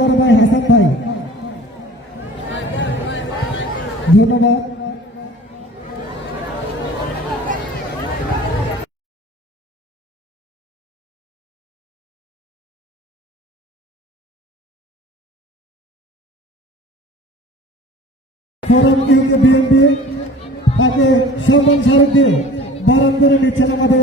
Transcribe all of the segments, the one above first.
বড় ভাই হাসান ভাই, ধন্যবাদ। ফোরাম ইউকে বিএনপি তাকে সম্মান স্মারক দিয়ে বরণ করে নিচ্ছেন আমাদের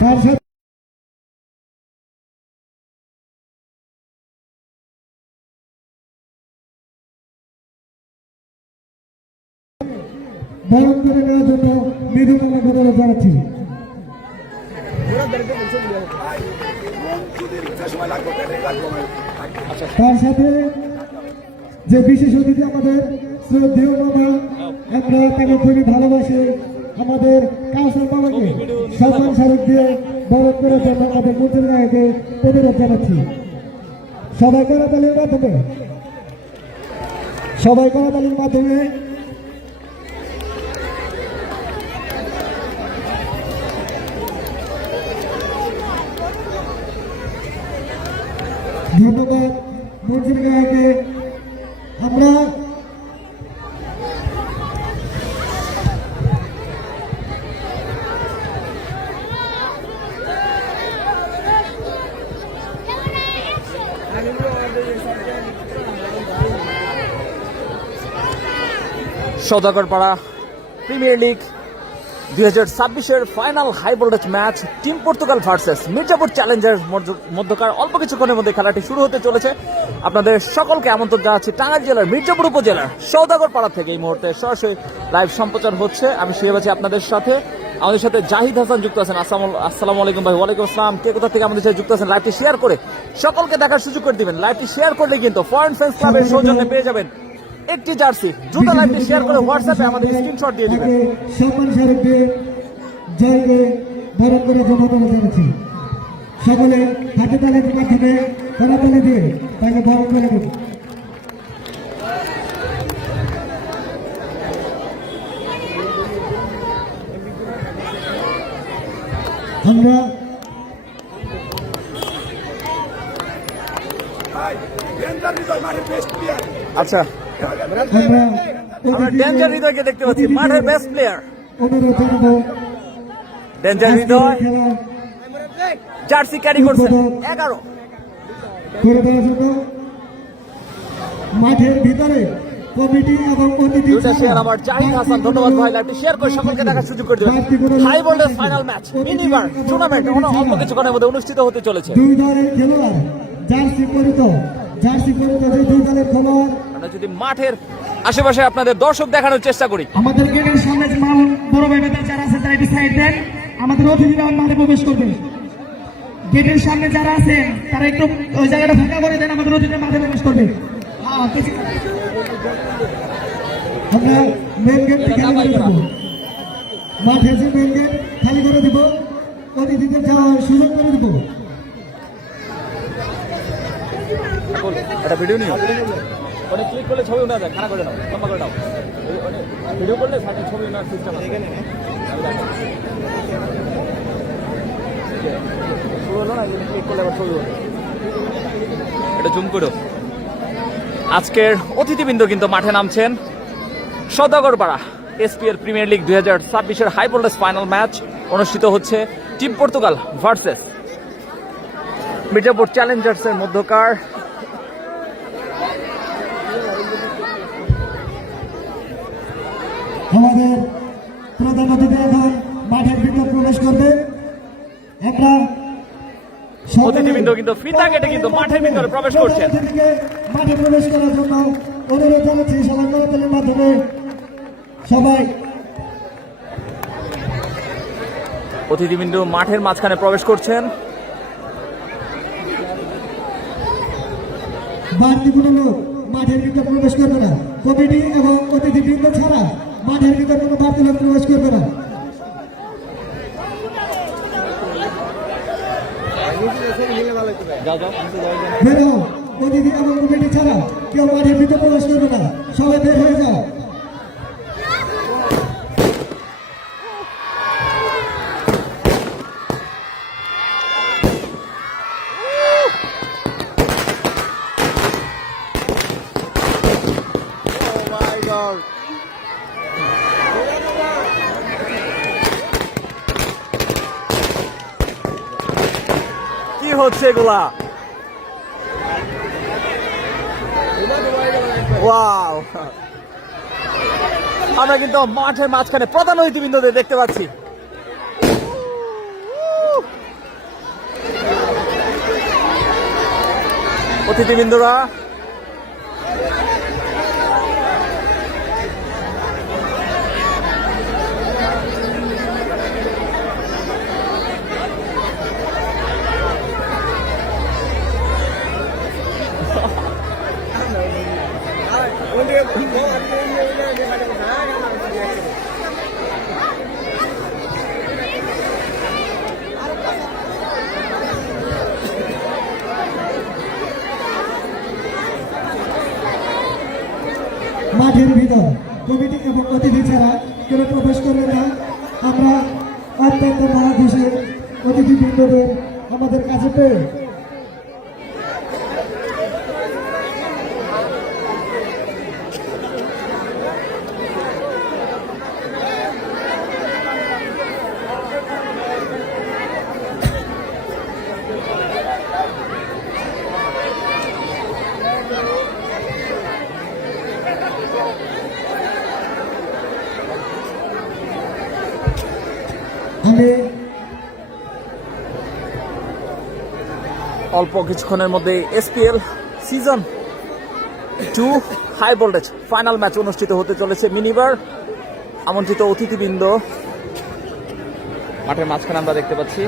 তার সাথে বরণ করে নেওয়ার জন্য মৃদুমালা অনুরোধ জানাচ্ছি। তার সাথে যে বিশেষ অতিথি আমাদের শ্রদ্ধেয় বাবা, আমরা তাকে খুবই ভালোবাসি, আমাদের কাউসার বাবাকে সম্মান স্মারক দিয়ে বরণ করার জন্য আমাদের মন্ত্রী গায়কে অনুরোধ জানাচ্ছি। সবাই করতালির মাধ্যমে ধন্যবাদ মন্ত্রী গায়কে। আমরা সওদাগরপাড়া প্রিমিয়ার লিগ 2026-এর final high voltage match team Portugal versus Mirzapur challenger মধ্যকার অল্প কিছুক্ষণের মধ্যে খেলাটি শুরু হতে চলেছে। আপনাদের সকলকে আমন্ত্রণ জানাচ্ছি টাঙ্গাইল জেলার মির্জাপুর উপজেলার সওদাগরপাড়া থেকে। এই মুহূর্তে সরাসরি লাইভ সম্প্রচার হচ্ছে। আমি শিহাব আছি আপনাদের সাথে। আমাদের সাথে জাহিদ হাসান যুক্ত আছেন। আসসালামু আলাইকুম ভাই। ওয়ালাইকুম আসসালাম। কে কোথা থেকে আমাদের সাথে যুক্ত আছেন? লাইভটি শেয়ার করে সকলকে দেখার সুযোগ করে দিবেন। লাইভটি শেয়ার করলে কিন্তু ফরেন ফ্রেন্ডস ক্লাবের সৌজন্যে পেয়ে যাবেন একটি জার্সি। দ্রুত লাইভটি শেয়ার করে হোয়াটসঅ্যাপে আমাদের স্ক্রিনশট দিয়ে দিবেন। সম্মান স্মারক দিয়ে জয়কে বরণ করে জমাদান জানাচ্ছি। সকলে হাতে তালির মাধ্যমে করতালি দিয়ে তাকে বরণ করে দেব। আমরা আচ্ছা, আমরা ডেঞ্জার হৃদয়কে দেখতে পাচ্ছি, মাঠের বেস্ট প্লেয়ার। অনুরোধ জানাবো ডেঞ্জার হৃদয় জার্সি ক্যারি করছেন 11 করে দেওয়ার জন্য মাঠের ভিতরে কমিটি এবং অতিথি আমার জাহিদ হাসান। ধন্যবাদ ভাই। লাইভটি শেয়ার করে সকলকে দেখার সুযোগ করে দেবেন। High voltage final match minibar tournament অল্প কিছুক্ষণের মধ্যে অনুষ্ঠিত হতে চলেছে। দুই দলের খেলোয়াড় জার্সি পরিত যে দুই দলের খেলোয়াড়। আমরা যদি মাঠের আশেপাশে আপনাদের দর্শক দেখানোর চেষ্টা করি। আমাদের গেটের সামনে যে বড় ভাই বেটা যারা আছে তারা একটু সাইড দেন, আমাদের অতিথিরা মাঠে প্রবেশ করবে। গেটের সামনে যারা আছেন তারা একটু ওই জায়গাটা ফাঁকা করে দেন, আমাদের অতিথিরা মাঠে প্রবেশ করবে। আমরা মেন গেট খালি করে দেব, মাঠে যে মেন গেট খালি করে দিব, অতিথিদের যাওয়ার সুযোগ করে দিব। একটা ভিডিও নিও, ওটা ক্লিক করলে ছবি উঠে যায়। খানা করে দাও, লম্বা করে দাও। ভিডিও করলে সাথে ছবি উঠার সিস্টেম আছে। শুরু হলো না, ক্লিক করলে আবার ছবি ওঠে। এটা জুম করো। আজকের অতিথিবৃন্দ কিন্তু মাঠে নামছেন। সওদাগরপাড়া এসপিএল প্রিমিয়ার লিগ 2026-এর হাই ভোল্টেজ ফাইনাল ম্যাচ অনুষ্ঠিত হচ্ছে টিম পর্তুগাল ভার্সেস মির্জাপুর চ্যালেঞ্জার্সের মধ্যকার। আমাদের প্রধান অতিথি এখন মাঠের ভিতর প্রবেশ করবে। আমরা অতিথিবৃন্দ কিন্তু ফিতা কেটে কিন্তু মাঠের ভিতরে প্রবেশ করছেন। মাঠে প্রবেশ করার জন্য অনুরোধ জানাচ্ছি সবাই করতালির মাধ্যমে। সবাই অতিথিবৃন্দ মাঠের মাঝখানে প্রবেশ করছেন। বাড়তি কোনো লোক মাঠের ভিতর প্রবেশ করবে না। কমিটি এবং অতিথিবৃন্দ ছাড়া মাঠের ভিতর কোনো বাড়তি লোক প্রবেশ করবে না। অতিথি এবং কমিটি ছাড়া কেউ মাঠের ভিতরে প্রবেশ করবে না, সবাই বের হয়ে যাও। কি হচ্ছে এগুলা? ওয়াও, আমরা কিন্তু মাঠের মাঝখানে প্রধান অতিথিবৃন্দদের দেখতে পাচ্ছি। অতিথিবৃন্দরা মাঠের ভিতর কমিটি এবং অতিথি ছাড়া কেউ প্রবেশ করবে না। আমরা অত্যন্ত মহাদেশে অতিথিবৃন্দদের আমাদের কাছে পেয়ে আমি অল্প কিছুক্ষণের মধ্যে SPL season 2 high voltage final match অনুষ্ঠিত হতে চলেছে। মিনিবার আমন্ত্রিত অতিথিবৃন্দ মাঠের মাঝখানে আমরা দেখতে পাচ্ছি।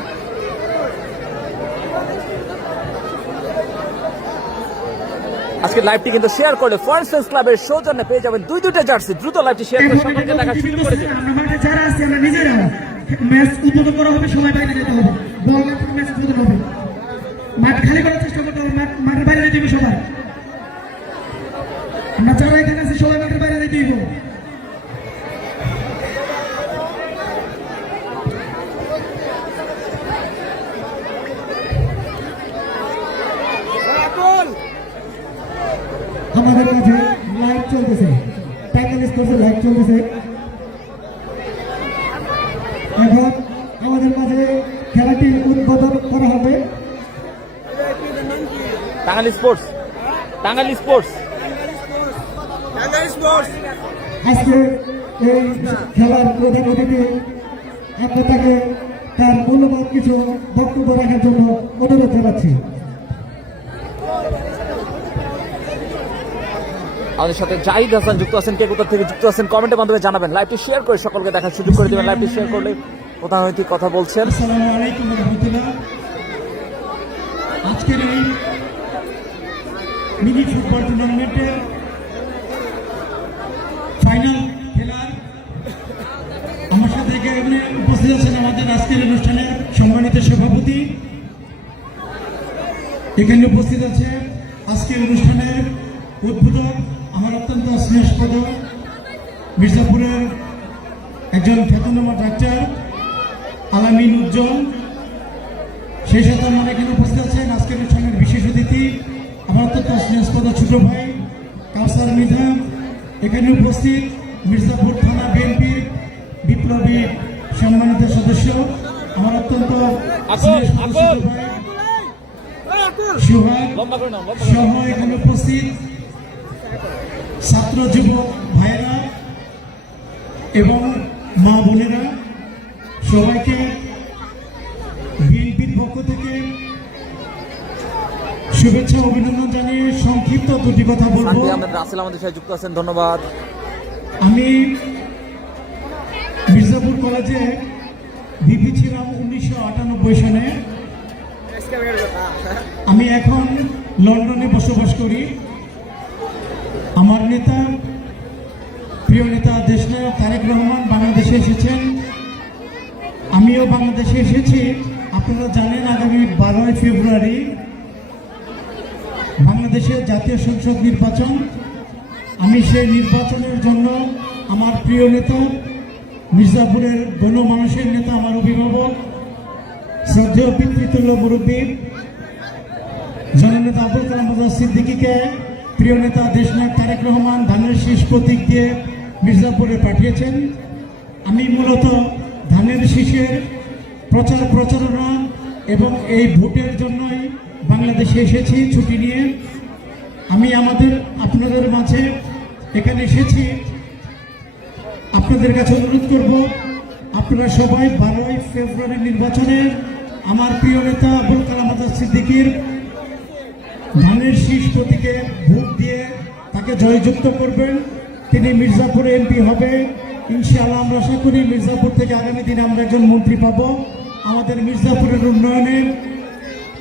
আজকে লাইভটি কিন্তু শেয়ার করলে ফরেন্স ক্লাবের সৌজন্যে পেয়ে যাবেন দুইটা জার্সি। দ্রুত লাইভটি শেয়ার করে সকলকে দেখা শুরু করেছে। আমরা মাঠে যারা আছি আমরা নিজেরা ম্যাচ উদ্বোধন করা হবে, সবাই বাইরে যেতে হবে, বল না থেকে ম্যাচ উদ্বোধন হবে, মাঠ খালি করার চেষ্টা করতে হবে, মাঠের বাইরে যেতে হবে সবাই। আমরা যারা এখানে আছি সবাই মাঠের বাইরে যেতে হবে। আমাদের কাছে লাইভ চলতেছে, টাইটেল স্পোর্টসের লাইভ চলতেছে। এখন আমাদের মাঝে খেলাটি উদ্বোধন করা হবে। Tangail sports, Tangail sports. আজকে এই খেলার প্রধান অতিথি, আমরা তাকে তার মূল্যবান কিছু বক্তব্য রাখার জন্য অনুরোধ জানাচ্ছি। আমাদের সাথে জাহিদ হাসান যুক্ত আছেন। কে কোথা থেকে যুক্ত আছেন কমেন্টের মাধ্যমে জানাবেন। লাইভটি শেয়ার করে সকলকে দেখার সুযোগ করে দেবেন। লাইভটি শেয়ার করলে প্রধানমন্ত্রী কথা বলছেন। আসসালামু আলাইকুম রহমতুল্লাহ। আজকের এই মিনি ফুটবল টুর্নামেন্টের ফাইনাল খেলার আমার সাথে এখানে উপস্থিত আছেন আমাদের আজকের অনুষ্ঠানের সম্মানিত সভাপতি। এখানে উপস্থিত আছে আজকের অনুষ্ঠানের উদ্বোধক আমার অত্যন্ত স্নেহস্পদ মির্জাপুরের একজন খ্যাতনামা ডাক্তার আলামিন উজ্জ্বল। সেই সাথে আমার এখানে উপস্থিত আছেন আজকের অনুষ্ঠানের বিশেষ অতিথি আমার অত্যন্ত স্নেহস্পদ ছোট ভাই কাউসার মৃধা। এখানে উপস্থিত মির্জাপুর থানা বিএনপির বিপ্লবী সম্মানিত সদস্য আমার অত্যন্ত স্নেহস্পদ ছোট ভাই সুহাগ সহ এখানে উপস্থিত ছাত্র যুবক ভাইয়েরা এবং মা বোনেরা, সবাইকে বিএনপির পক্ষ থেকে শুভেচ্ছা অভিনন্দন জানিয়ে সংক্ষিপ্ত দুটি কথা বলবো। রাসেল আমাদের সাথে যুক্ত আছেন, ধন্যবাদ। আমি মির্জাপুর কলেজে ভিপি ছিলাম 1998 সনে। আমি এখন লন্ডনে বসবাস করি। আমার নেতা, প্রিয় নেতা দেশনায়ক তারেক রহমান বাংলাদেশে এসেছেন, আমিও বাংলাদেশে এসেছি। আপনারা জানেন আগামী 12 ফেব্রুয়ারি বাংলাদেশ বাংলাদেশের জাতীয় সংসদ নির্বাচন। আমি সেই নির্বাচনের জন্য আমার প্রিয় নেতা, মির্জাপুরের গণমানুষের নেতা, আমার অভিভাবক, শ্রদ্ধেয় পিতৃতুল্য মুরব্বী জননেতা আবুল কালাম আজাদ সিদ্দিকীকে প্রিয় নেতা দেশনায়ক তারেক রহমান ধানের শীষ প্রতীক দিয়ে মির্জাপুরে পাঠিয়েছেন। আমি মূলত ধানের শীষের প্রচার প্রচারণা এবং এই ভোটের জন্যই বাংলাদেশে এসেছি ছুটি নিয়ে। আমি আপনাদের মাঝে এখানে এসেছি, আপনাদের কাছে অনুরোধ করব, আপনারা সবাই 12ই ফেব্রুয়ারি নির্বাচনে আমার প্রিয় নেতা আবুল কালাম আজাদ সিদ্দিকীর ধানের শীষ প্রতীকে ভোট দিয়ে তাকে জয়যুক্ত করবেন। তিনি মির্জাপুরে এমপি হবে ইনশাআল্লাহ। আমরা আশা করি মির্জাপুর থেকে আগামী দিনে আমরা একজন মন্ত্রী পাব। আমাদের মির্জাপুরের উন্নয়নে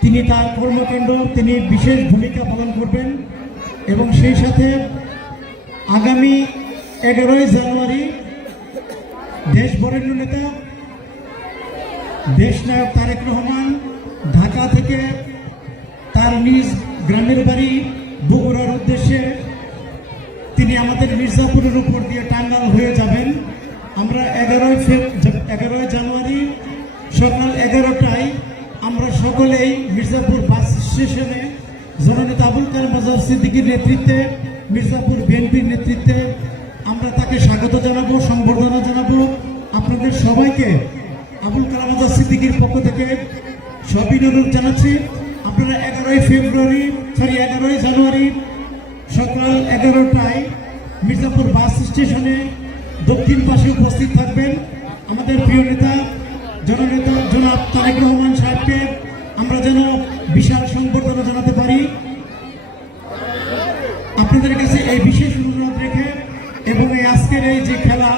তিনি তার কর্মকাণ্ড তিনি বিশেষ ভূমিকা পালন করবেন। এবং সেই সাথে আগামী 11ই জানুয়ারি দেশ বরেণ্য নেতা দেশনায়ক তারেক রহমান ঢাকা থেকে তার নিজ গ্রামের বাড়ি বগুড়ার উদ্দেশ্যে তিনি আমাদের মির্জাপুরের উপর দিয়ে টাঙ্গাইল হয়ে যাবেন। আমরা 11ই জানুয়ারি সকাল 11টায় আমরা সকলেই মির্জাপুর বাস স্টেশনে জননেতা আবুল কালাম আজাদ সিদ্দিকীর নেতৃত্বে, মির্জাপুর বিএনপির নেতৃত্বে আমরা তাকে স্বাগত জানাবো, সংবর্ধনা জানাবো। আপনাদের সবাইকে আবুল কালাম আজাদ সিদ্দিকীর পক্ষ থেকে সবিনয় জানাচ্ছি। আপনারা 11ই জানুয়ারি সকাল 11টায় মির্জাপুর বাস স্টেশনে দক্ষিণ পাশে উপস্থিত থাকবেন। আমাদের প্রিয় নেতা জননেতা জনাব তারেক রহমান সাহেবকে আমরা যেন বিশাল সংবর্ধনা জানাতে পারি। আপনাদের কাছে এই বিশেষ অনুরোধ রেখে এবং এই আজকের এই যে খেলা,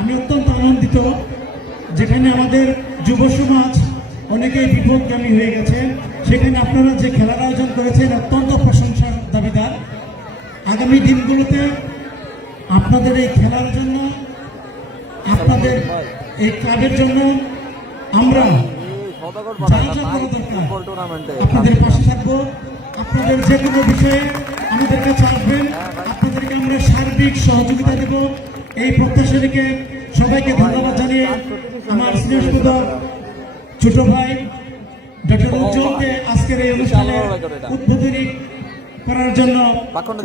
আমি অত্যন্ত আনন্দিত, যেখানে আমাদের যুব সমাজ অনেকেই বিপদগামী হয়ে গেছে, সেখানে আপনারা যে খেলার আয়োজন করেছেন অত্যন্ত প্রশংসার দাবিদার। আগামী দিনগুলোতে আপনাদের এই খেলার জন্য, আপনাদের এই ক্লাবের জন্য আমরা আপনাদের পাশে থাকবো। আপনাদের যে কোনো বিষয়ে আমাদের কাছে আসবেন, আপনাদেরকে আমরা সার্বিক সহযোগিতা দেব। এই প্রত্যাশা রেখে সবাইকে ধন্যবাদ জানিয়ে আমার স্নেহস্পদ ছোট ভাই ডক্টর উজ্জ্বলকে আজকের এই অনুষ্ঠানে উদ্বোধনী করার জন্য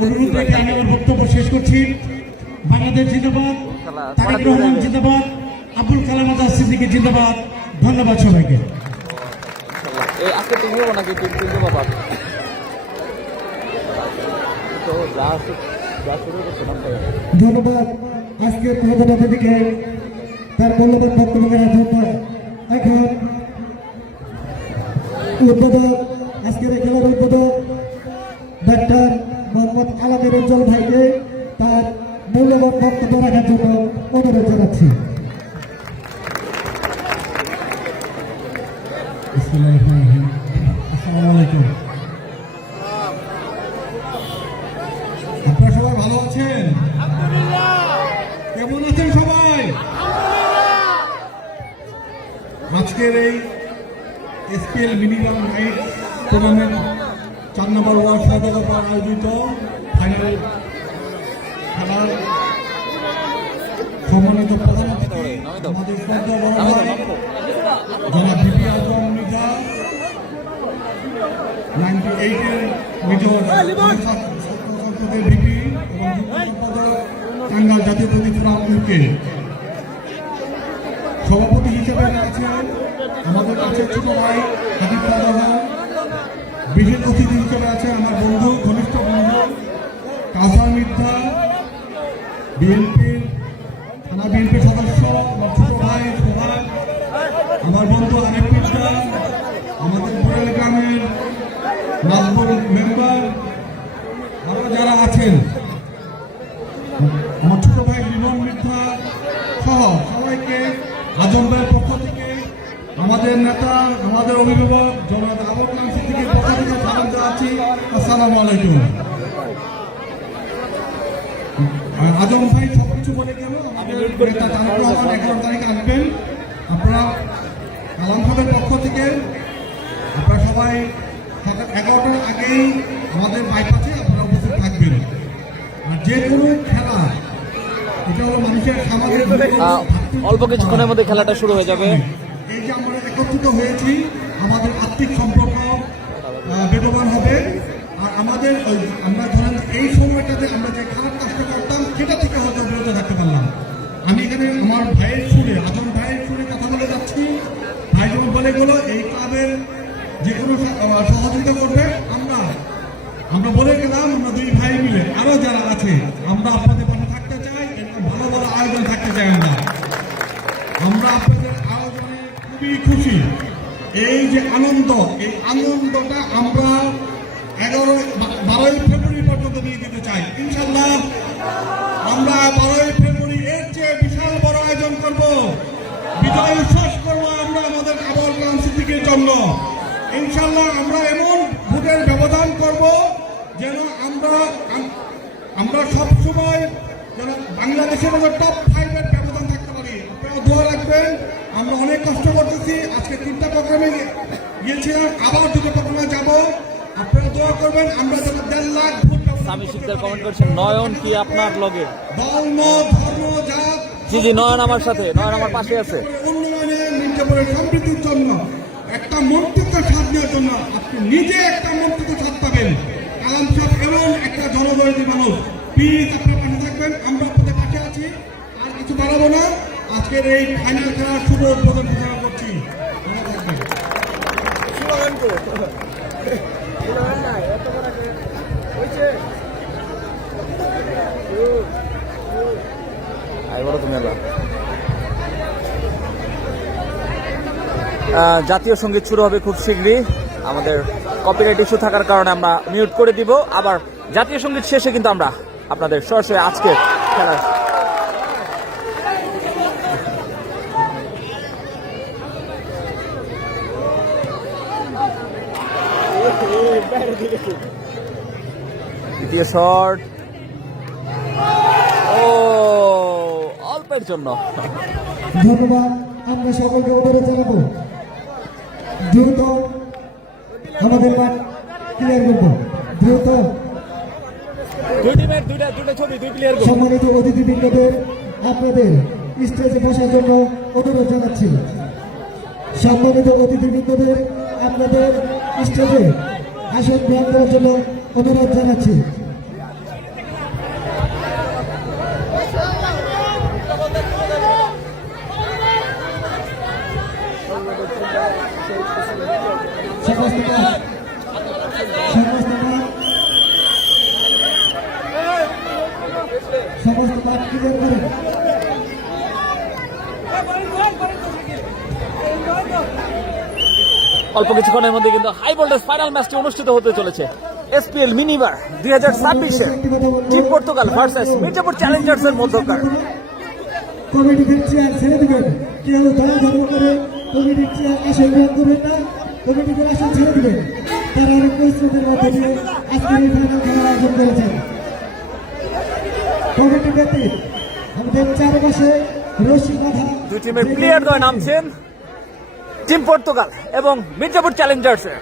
অনুরোধ রেখে আমি আমার বক্তব্য শেষ করছি। বাংলাদেশ জিন্দাবাদ, তারেক রহমান জিন্দাবাদ, আবুল কালাম আজাদ সিদ্দিকী জিন্দাবাদ। ধন্যবাদ সবাইকে। ধন্যবাদ আজকের প্রধান অতিথিকে তার মূল্যবান বক্তব্য দেওয়ার জন্য। এখন উদ্বোধক, আজকের এই খেলার উদ্বোধক ডাক্তার মোহাম্মদ আলামের উজ্জ্বল ভাইকে তার মূল্যবান বক্তব্য রাখার জন্য অনুরোধ জানাচ্ছি। আসসালামু আলাইকুম। আপনারা সবাই ভালো আছেন? কেমন আছেন সবাই? আজকের এই এসপিএল মিনিমাম নাইট টুর্নামেন্ট 4 নম্বর ওয়ার্ড সদরপাড়া আয়োজিত ফাইনাল খেলার সম্মানিত প্রধান অতিথি আমাদের শ্রদ্ধা বড় ভাই যারা বিপি আজম মির্জা 98-এর মেজর সংসদের বিপি এবং সম্পাদক টাঙ্গাইল জাতীয় প্রতীক ফোরামকে সভাপতি হিসেবে আছেন আমাদের কাছে ছোট ভাই হাবিব রাজা, বিশেষ অতিথি হিসেবে আছেন আমার বন্ধু, ঘনিষ্ঠ বন্ধু কাউসার মির্জা, থানা বিএনপির সদস্য আমার ছোট ভাই সোহাগ, আমার বন্ধু আরেফ মির্জা, আমাদের পুরেল গ্রামের নাজবুল মেম্বার, আরো যারা আছেন আমার ছোট ভাই লিমন মির্জা সহ সবাইকে আজম ভাইয়ের পক্ষ থেকে, আমাদের নেতা, আমাদের অভিভাবক জনাব আবুল কালাম সিদ্দিকীর পক্ষ থেকে সালাম জানাচ্ছি। আসসালামু আলাইকুম। আজম ভাই সবকিছু বলে গেল। আমাদের নেতা তারেক রহমান 11 তারিখে আসবেন। আপনারা কালাম সাহেবের পক্ষ থেকে আপনারা সবাই 11টার আগেই আমাদের বাইপাসে যে কোনো খেলা, এটা হলো মানুষের সামাজিক অল্প কিছুক্ষণের মধ্যে খেলাটা শুরু হয়ে যাবে। এই যে আমরা একত্রিত হয়েছি, আমাদের আর্থিক সম্পর্ক বেদবান হবে। আর আমাদের আমরা ধরেন এই সময়টাতে আমরা যে খারাপ কাজটা করতাম সেটা থেকে হয়তো বিরত থাকতে পারলাম। আমি এখানে আমার ভাইয়ের সুরে, আপন ভাইয়ের সুরে কথা বলে যাচ্ছি। ভাই যেমন বলে গেলো এই ক্লাবের যে কোনো সহযোগিতা করবে, আমরা বলে গেলাম আমরা দুই ভাই মিলে আরো যারা আছে আমরা আপনাদের পাশে থাকতে চাই। এরকম ভালো ভালো আয়োজন থাকতে চাই। আমরা আপনাদের আয়োজনে খুবই খুশি। এই যে আনন্দ, এই আনন্দটা আমরা 12ই ফেব্রুয়ারি পর্যন্ত নিয়ে যেতে চাই ইনশাল্লাহ। আমরা 12ই ফেব্রুয়ারি এর চেয়ে বিশাল বড় আয়োজন করব, বিজয় উচ্ছ্বাস করবো আমরা আমাদের কাবল সিদ্দিকের জন্য ইনশাল্লাহ। আমরা এমন ভোটের ব্যবধান করব যেন আমরা সবসময় যেন বাংলাদেশের মধ্যে টপ 5-এর ব্যবধান থাকতে পারি। আপনারা দোয়া রাখবেন। আমরা অনেক কষ্ট করতেছি, আজকে 3টা প্রোগ্রামে গিয়েছিলাম, আবার 2টো প্রোগ্রামে যাব। আপনারা দোয়া করবেন আমরা যেন 1.5 লাখ ভোট স্বামী শিকদার কমেন্ট করছেন, নয়ন কি আপনার লগে? দল ধর্ম জাত, জি নয়ন আমার সাথে, নয়ন আমার পাশে আছে। উন্নয়নে মির্জাপুরের সমৃদ্ধির জন্য একটা মন্ত্রিত্ব স্বাদ নেওয়ার জন্য আপনি নিজে একটা মন্ত্রিত্ব স্বাদ পাবেন। কালাম সাহেব এমন একটা জনদরদী মানুষ, প্লিজ আপনার পাশে থাকবেন। আমরা আপনাদের পাশে আছি, আর কিছু বাড়াবো না। আজকের এই ফাইনাল খেলার শুভ উদ্বোধন ঘোষণা করছি। জাতীয় সঙ্গীত শুরু হবে খুব শীঘ্রই। আমাদের কপিরাইট ইস্যু থাকার কারণে আমরা মিউট করে দিব। আবার জাতীয় সঙ্গীত শেষে কিন্তু আমরা আপনাদের সরাসরি আজকে খেলার দ্বিতীয় শট, ও অল্পের জন্য। ধন্যবাদ। আমরা সকলকে অনুরোধ জানাবো দ্রুত আমাদের মাঠ ক্লিয়ার করবো, দ্রুত। সম্মানিত অতিথিবৃন্দদের আপনাদের স্টেজে বসার জন্য অনুরোধ জানাচ্ছি। সম্মানিত অতিথিবৃন্দদের আপনাদের স্টেজে আসন গ্রহণ করার জন্য অনুরোধ জানাচ্ছি। সমস্ত মাঠ ক্লিয়ার করেন। অল্প কিছুক্ষণের মধ্যে কিন্তু হাই ভোল্টেজ ফাইনাল ম্যাচটি অনুষ্ঠিত হতে চলেছে। এসপিএল মিনিবার 2026-এর team Portugal versus Mirzapur challengers এর মধ্যকার। কমিটির চেয়ার ছেড়ে দিবেন, কেউ দল ধর্ম করে কমিটির চেয়ার আসন গ্রহণ করবেন না, কমিটির আসন ছেড়ে দিবেন। তারা অনেক পরিশ্রমের মধ্যে দিয়ে আজকের এই ফাইনাল খেলার আয়োজন করেছেন। কমিটি ব্যতীত আমাদের চারপাশে রশি বাঁধা দুই টিমের প্লেয়ার দ্বয় নামছেন টিম পর্তুগাল এবং মির্জাপুর চ্যালেঞ্জার্স এর।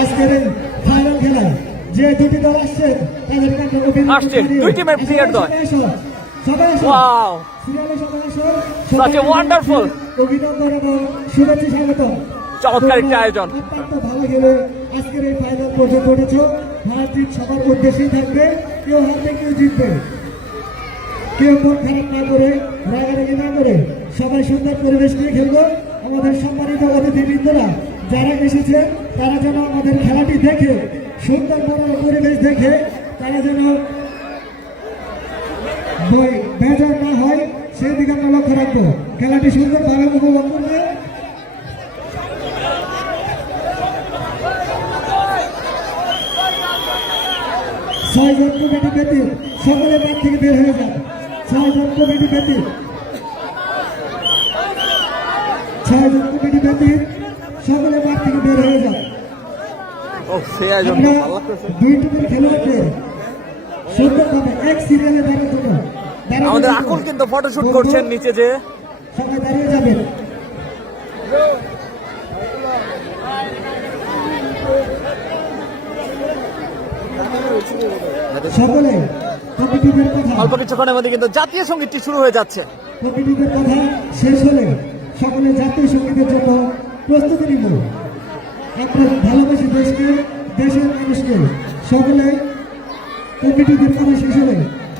আজকের এই ফাইনাল খেলায় যে দুটি দল আসছে তাদের আসছে দুই টিমের প্লেয়ার দ্বয়। সবাই ওয়াও, such a wonderful, অভিনন্দন এবং শুভেচ্ছা স্বাগতম। চমৎকার একটি আয়োজন। অত্যন্ত ভালো খেলে আজকের এই ফাইনাল পর্যন্ত উঠেছ। হার জিত সবার উদ্দেশ্যেই থাকবে, কেউ হারবে কেউ জিতবে। কেউ মন খারাপ না করে, রাগারাগি না করে সবাই সুন্দর পরিবেশ নিয়ে খেলবো। আমাদের সম্মানিত অতিথিবৃন্দরা যারা এসেছে তারা যেন আমাদের খেলাটি দেখে, সুন্দর পরিবেশ দেখে তারা যেন বেজার না হয় সেই দিকে আমরা লক্ষ্য রাখবো। খেলাটি সুন্দরভাবে উপভোগ করবে। ছয়জন কমিটি ব্যতীত সকলে মাঠ থেকে বের হয়ে যান। ছয়জন কমিটি ব্যতীত সকলে মাঠ থেকে বের হয়ে যান। দুই টিমের খেলোয়াড়দের সুন্দরভাবে এক সিরিয়ালে দাঁড়ানোর জন্য আমাদের আকুল কিন্তু ফটোশুট করছেন নিচে, যে সবাই দাঁড়িয়ে যাবেন। সকলে কমিটিদের কথা অল্প কিছুক্ষণের মধ্যে কিন্তু জাতীয় সঙ্গীতটি শুরু হয়ে যাচ্ছে। কমিটিদের কথা শেষ হলে সকলে জাতীয় সঙ্গীতের জন্য প্রস্তুতি নিব। আমরা ভালোবাসি দেশকে, দেশের মানুষকে। সকলে কমিটিদের কথা শেষ হলে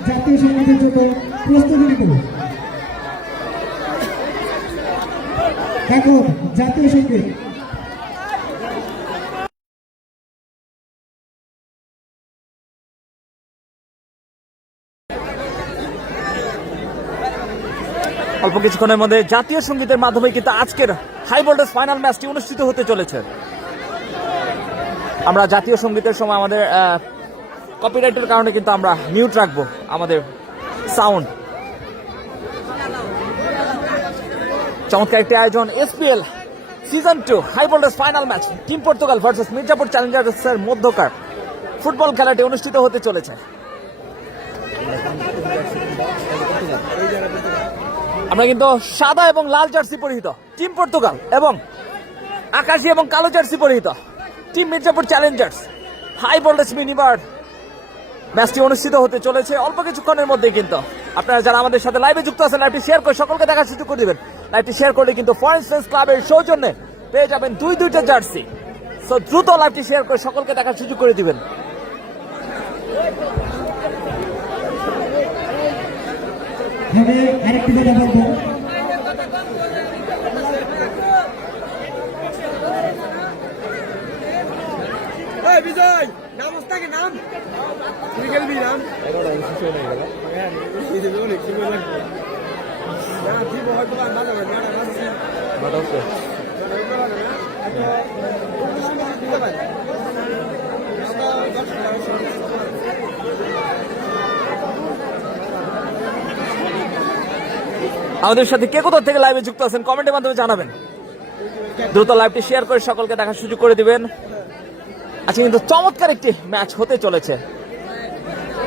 জাতীয় সঙ্গীতের জন্য প্রস্তুতি নিব। এখন জাতীয় সঙ্গীত। অল্প কিছুক্ষণের মধ্যে জাতীয় সঙ্গীতের মাধ্যমে কিন্তু আজকের হাই ভোল্টেজ ফাইনাল ম্যাচটি অনুষ্ঠিত হতে চলেছে। আমরা জাতীয় সঙ্গীতের সময় আমাদের কপিরাইটের কারণে কিন্তু আমরা মিউট রাখবো আমাদের সাউন্ড। চমৎকার একটি আয়োজন, SPL season 2 high voltage final match team Portugal versus Mirzapur চ্যালেঞ্জার্সের মধ্যকার ফুটবল খেলাটি অনুষ্ঠিত হতে চলেছে। আমরা কিন্তু সাদা এবং লাল জার্সি পরিহিত টিম পর্তুগাল এবং আকাশী এবং কালো জার্সি পরিহিত team Mirzapur challengers high voltage minibar ম্যাচটি অনুষ্ঠিত হতে চলেছে অল্প কিছুক্ষণের মধ্যে। কিন্তু আপনারা যারা আমাদের সাথে লাইভে যুক্ত আছেন, লাইভটি শেয়ার করে সকলকে দেখার সুযোগ করে দিবেন। লাইভটি শেয়ার করলে কিন্তু ফরেন ফ্রেন্ডস ক্লাবের সৌজন্যে পেয়ে যাবেন দুইটা জার্সি। সো দ্রুত লাইভটি শেয়ার করে সকলকে দেখার সুযোগ করে দিবেন। আমি আরেকটি কথা বলবো, বিজয় নাম কি নাম তুই খেলবি নাম আমাদের সাথে কে কোথা থেকে লাইভে যুক্ত আছেন কমেন্টের মাধ্যমে জানাবেন। দ্রুত লাইভটি শেয়ার করে সকলকে দেখার সুযোগ করে দিবেন। আচ্ছা, কিন্তু চমৎকার একটি ম্যাচ হতে চলেছে।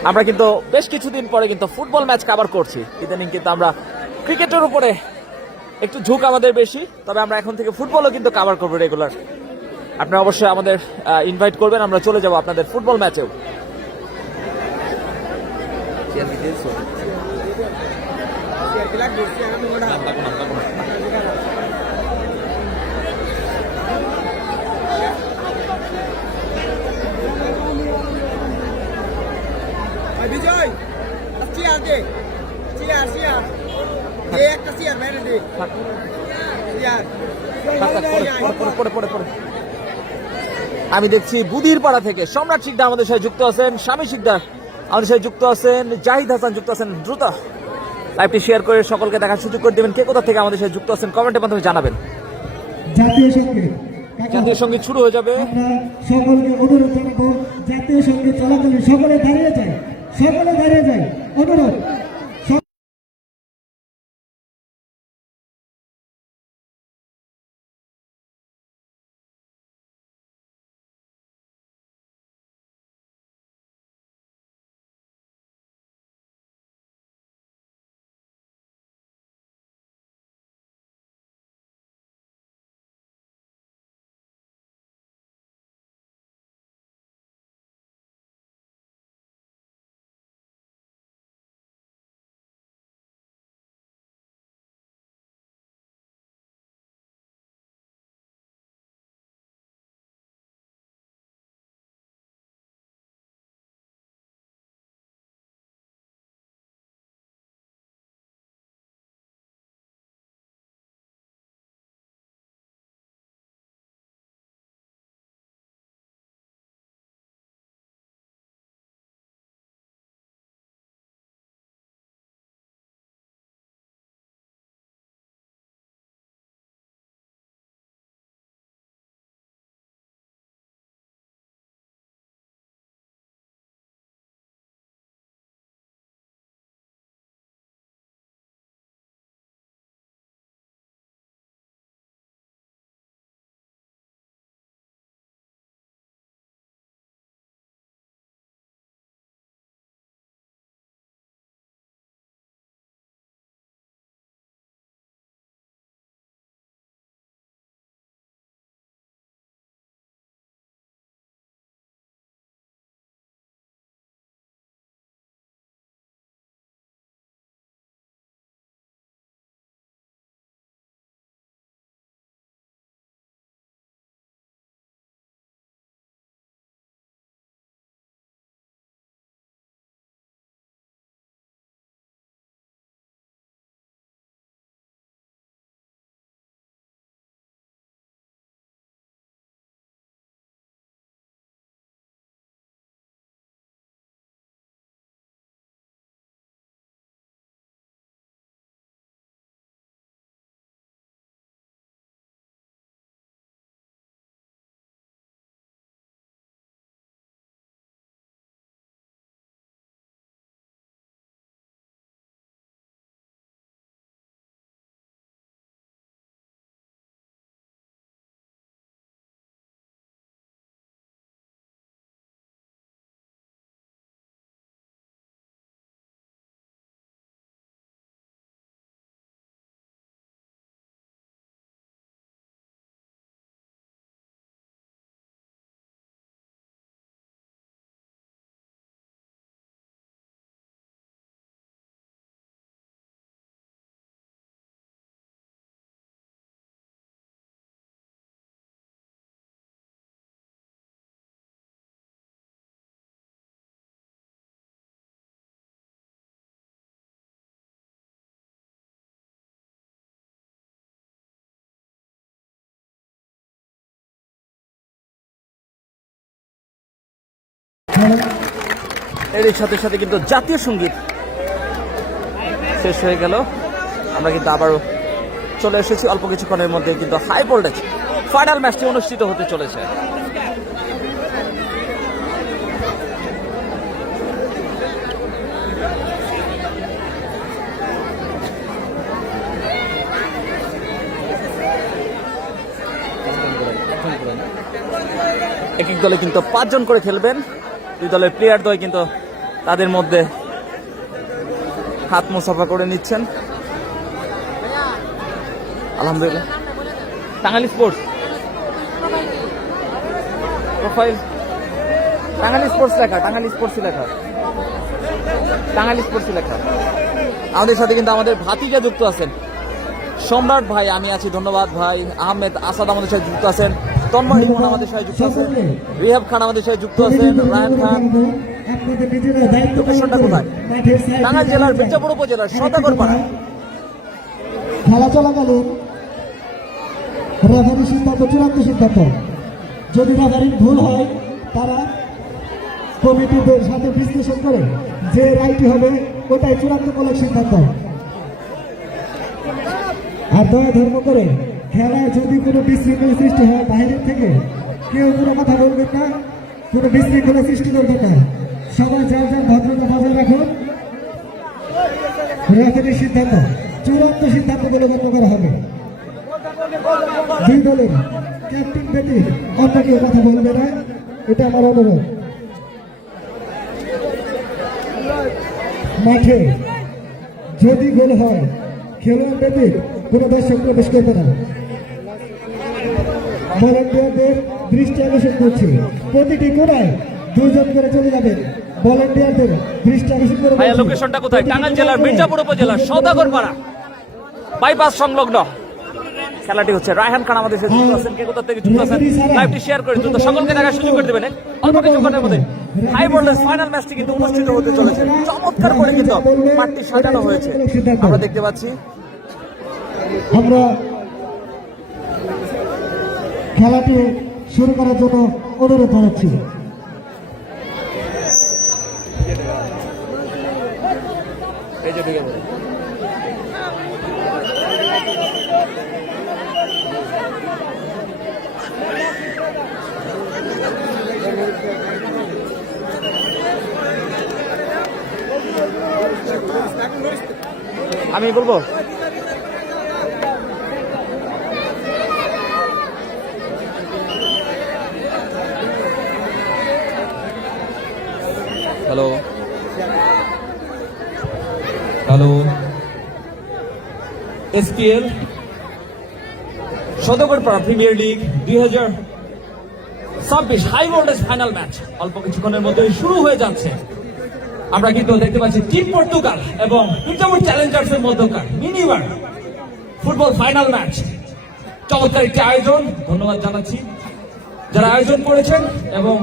আমরা কিন্তু বেশ কিছুদিন পরে কিন্তু ফুটবল ম্যাচ কভার করছি। ইদানিং কিন্তু আমরা ক্রিকেটের উপরে একটু ঝুঁক আমাদের বেশি, তবে আমরা এখন থেকে ফুটবলও কিন্তু কভার করবো রেগুলার। আপনারা অবশ্যই আমাদের ইনভাইট করবেন, আমরা চলে যাব আপনাদের ফুটবল ম্যাচেও। বিজয় চেয়ার দে, চেয়ার চেয়ার দে, একটা চেয়ার বাইরে দে, চেয়ার আমি দেখছি বুদিরপাড়া থেকে সম্রাট শিকদার আমাদের সাথে যুক্ত আছেন, স্বামী শিকদার আমাদের সাথে যুক্ত আছেন, জাহিদ হাসান যুক্ত আছেন। দ্রুত লাইভটি শেয়ার করে সকলকে দেখার সুযোগ করে দেবেন। কে কোথা থেকে আমাদের সাথে যুক্ত আছেন কমেন্টের মাধ্যমে জানাবেন। জাতীয় সঙ্গীত। জাতীয় সঙ্গীত শুরু হয়ে যাবে। আমরা সকলকে অনুরোধ জানাবো, জাতীয় সঙ্গীত চলাকালীন সকলে দাঁড়িয়ে যায়, সকলে দাঁড়িয়ে যায়, অনুরোধ। এরই সাথে সাথে কিন্তু জাতীয় সঙ্গীত শেষ হয়ে গেল। আমরা কিন্তু আবারও চলে এসেছি অল্প কিছুক্ষণের মধ্যে কিন্তু হাই ভোল্টেজ ফাইনাল ম্যাচটি অনুষ্ঠিত হতে চলেছে। এক এক দলে কিন্তু 5 জন করে খেলবেন। দুই দলের প্লেয়ার দ্বয় কিন্তু তাদের মধ্যে হাত মুসাফা করে নিচ্ছেন। আলহামদুলিল্লাহ। Tangail sports profile, Tangail sports লেখা, টাঙ্গাইল স্পোর্টস লেখা, টাঙ্গাইল স্পোর্টস লেখা। আমাদের সাথে কিন্তু আমাদের ভাতিজা যুক্ত আছেন, সম্রাট ভাই, আমি আছি, ধন্যবাদ ভাই। আহমেদ আসাদ আমাদের সাথে যুক্ত আছেন, তন্ময় রিমন আমাদের সাথে যুক্ত আছেন, রিহাব খান আমাদের সাথে যুক্ত আছেন, রায়হান খান। লোকেশনটা কোথায়? টাঙ্গাইল জেলার মির্জাপুর উপজেলার সদাগরপাড়া। খেলা চলাকালীন রেফারির সিদ্ধান্ত চূড়ান্ত সিদ্ধান্ত। যদি রেফারির ভুল হয় তারা কমিটিদের সাথে বিশ্লেষণ করে যে রাইটই হবে ওটাই চূড়ান্তমূলক সিদ্ধান্ত। আর দয়া ধর্ম করে খেলায় যদি কোনো বিশৃঙ্খলা সৃষ্টি হয় বাইরের থেকে কেউ কোনো কথা বলবেন না, কোনো বিশৃঙ্খলা সৃষ্টি করবেন না। সবাই যার যার ভদ্রতা বজায় রাখুন। রেফারির সিদ্ধান্ত চূড়ান্ত সিদ্ধান্ত বলে গণ্য করা হবে। দুই দলের ক্যাপ্টেন ব্যতীত অন্য কেউ কথা বলবে না, এটা আমার অনুরোধ। মাঠে যদি গোল হয় খেলোয়াড় ব্যতীত কোনো দর্শক প্রবেশ করবে না। ভলান্টিয়ারদের দৃষ্টি আকর্ষণ করছি, প্রতিটি কোণায় 2 জন করে চলে যাবেন। ভলান্টিয়ারদের দৃষ্টি আকর্ষণ করে। ভাইয়া লোকেশনটা কোথায়? টাঙ্গাইল জেলার মির্জাপুর উপজেলার সওদাগরপাড়া বাইপাস সংলগ্ন। খেলাটি হচ্ছে। রায়হান খান আমাদের সাথে যুক্ত আছেন, কে কোথা থেকে যুক্ত আছেন লাইভটি শেয়ার করে দ্রুত সকলকে দেখার সুযোগ করে দেবেন। অল্প কিছুক্ষণের মধ্যে হাই ভোল্টেজ ফাইনাল ম্যাচটি কিন্তু অনুষ্ঠিত হতে চলেছে। চমৎকার করে কিন্তু মাঠটি সাজানো হয়েছে আমরা দেখতে পাচ্ছি। আমরা খেলাটি শুরু করার জন্য অনুরোধ জানাচ্ছি। এই যে ঢুকে পড়ে। আমি বলবো hello hello SPL Sadarpara premier league 2026 high voltage final match অল্প কিছুক্ষণের মধ্যে শুরু হয়ে যাচ্ছে। আমরা কিন্তু দেখতে পাচ্ছি টিম পর্তুগাল এবং মির্জাপুর চ্যালেঞ্জার্স এর মধ্যকার মিনিবার ফুটবল ফাইনাল ম্যাচ। চমৎকার একটি আয়োজন, ধন্যবাদ জানাচ্ছি যারা আয়োজন করেছেন এবং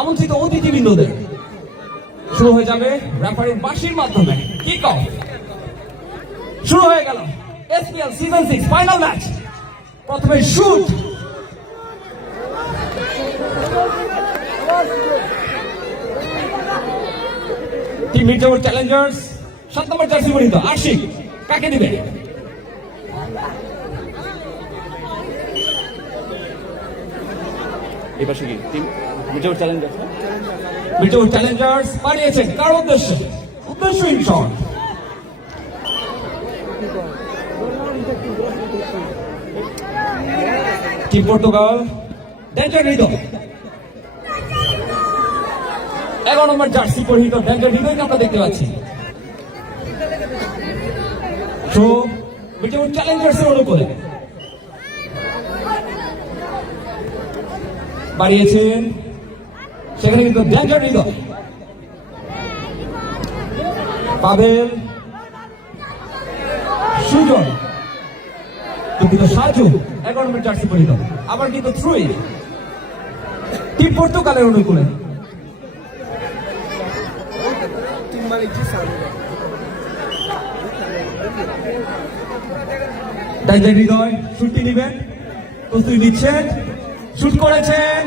আমন্ত্রিত অতিথিবৃন্দদের। শুরু হয়ে যাবে রেফারির বাঁশির মাধ্যমে। কিক অফ শুরু হয়ে গেল। SPL season 6 final match. প্রথমে শুট, টিম মির্জাপুর চ্যালেঞ্জার্স 7 নম্বর জার্সি পরিহিত আশিক কাকে দিবে? এই পাশে কি team Mirzapur Challengers? Mirzapur Challengers বাড়িয়েছেন কার উদ্দেশ্যে? উদ্দেশ্যহীন শট। টিম পর্তুগাল ডেঞ্জার হৃদয় 11 নম্বর জার্সি পরিহিত ডেঞ্জার হৃদয়কে আমরা দেখতে পাচ্ছি। তো মির্জাপুর চ্যালেঞ্জার্সের অনুকূলে বাড়িয়েছেন, সেখানে কিন্তু ডেঞ্জার হৃদয় পাবেল সুজন কিন্তু সাজু 11 নম্বর জার্সি পরিহিত আবার কিন্তু থ্রুই টিম পর্তুগালের অনুকূলে। ডেঞ্জার হৃদয় শুটটি নিবেন, প্রস্তুতি দিচ্ছেন, শুট করেছেন,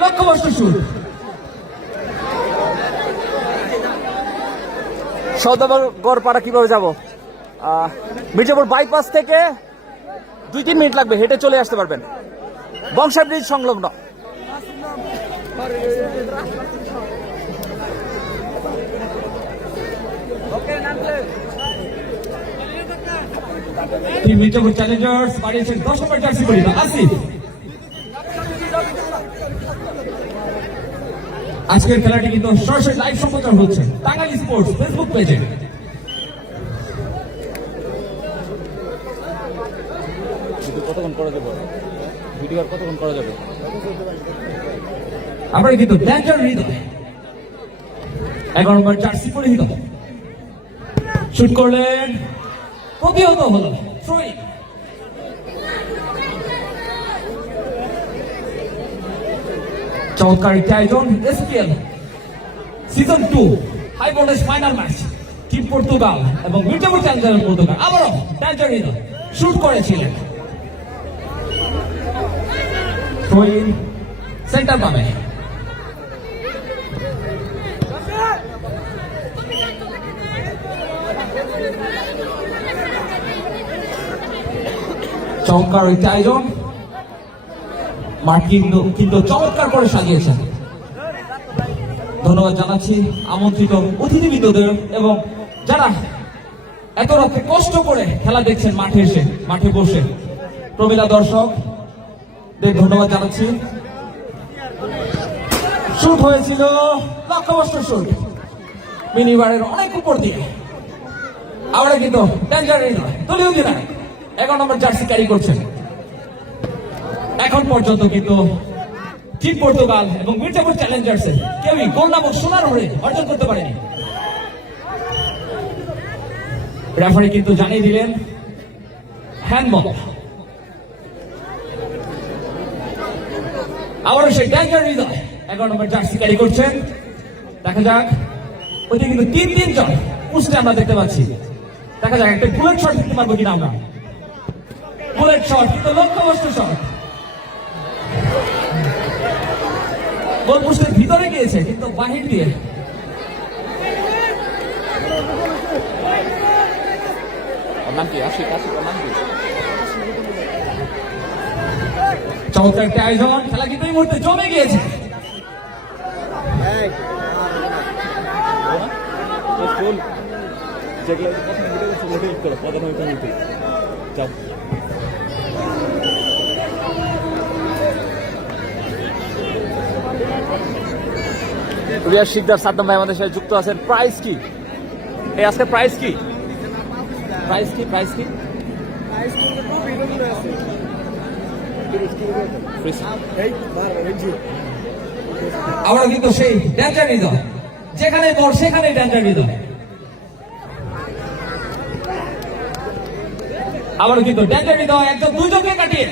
লক্ষ্যবস্তু শুট। সওদাগর পাড়া কিভাবে যাব? মির্জাপুর বাইপাস থেকে 2-3 মিনিট লাগবে, হেঁটে চলে আসতে পারবেন। বংশা ব্রিজ সংলগ্ন। মির্জাপুর চ্যালেঞ্জার্স বাড়িয়েছেন 10 নম্বর জার্সি পরিহিত আসিফ। আজকের খেলাটি কিন্তু সরাসরি লাইভ সম্প্রচার হচ্ছে টাঙ্গাইল স্পোর্টস ফেসবুক পেজে। কতক্ষণ করা যাবে? ভিডিও আর কতক্ষণ করা যাবে? আমরা কিন্তু ড্যাঞ্জার হৃদয় 11 নম্বর জার্সি পরিহিত শুট করলেন, প্রতিহত হলো থ্রোয়িং। চমৎকার একটি আয়োজন SPL season 2 high voltage final match team Portugal এবং মির্জাপুর চ্যালেঞ্জার্স পর্তুগাল। আবারও ড্যাঞ্জার হৃদয় শুট করেছিলেন, থ্রোয়িং সেন্টার পাবে। চমৎকার একটি আয়োজন, মাঠ কিন্তু চমৎকার করে সাজিয়েছেন। ধন্যবাদ জানাচ্ছি আমন্ত্রিত অতিথিবৃন্দদের এবং যারা এত রাতে কষ্ট করে খেলা দেখছেন মাঠে বসে প্রমিলা দর্শকদের ধন্যবাদ জানাচ্ছি। শুট হয়েছিল লক্ষ্যবস্তু শুট মিনিবারের অনেক উপর দিয়ে। আমরা কিন্তু ড্যাঞ্জার নয়, দলীয় অধিনায়ক 11 নম্বর জার্সি ক্যারি করছেন। এখন পর্যন্ত কিন্তু টিম পর্তুগাল এবং মির্জাপুর চ্যালেঞ্জার্সের কেউই গোল নামক সোনার হরে অর্জন করতে পারেনি। রেফারি কিন্তু জানিয়ে দিলেন হ্যান্ডবল। আবারও সেই ড্যাঞ্জার হৃদয় 11 নম্বর জার্সি ক্যারি করছেন। দেখা যাক, ওইদিকে কিন্তু 3 জন পুস্টে আমরা দেখতে পাচ্ছি। দেখা যাক একটা বুলেট শট দিতে পারবো কিনা আমরা। বুলেট শট কিন্তু লক্ষ্যবস্তু শট, গোল পোস্টের ভিতরে গিয়েছে কিন্তু বাহির দিয়ে। চমৎকার একটা আয়োজন, খেলা কিন্তু এই মুহূর্তে জমে গিয়েছে। রিয়াজ শিকদার সাদ্দাম ভাই আমাদের সাথে যুক্ত আছেন। প্রাইস কি এই আজকে? প্রাইস কি? আমরা কিন্তু সেই ড্যাঞ্জার হৃদয়, যেখানে বল সেখানে ড্যাঞ্জার হৃদয়। আবারও কিন্তু ড্যাঞ্জার হৃদয় একজন দুইজনকে কাটিয়ে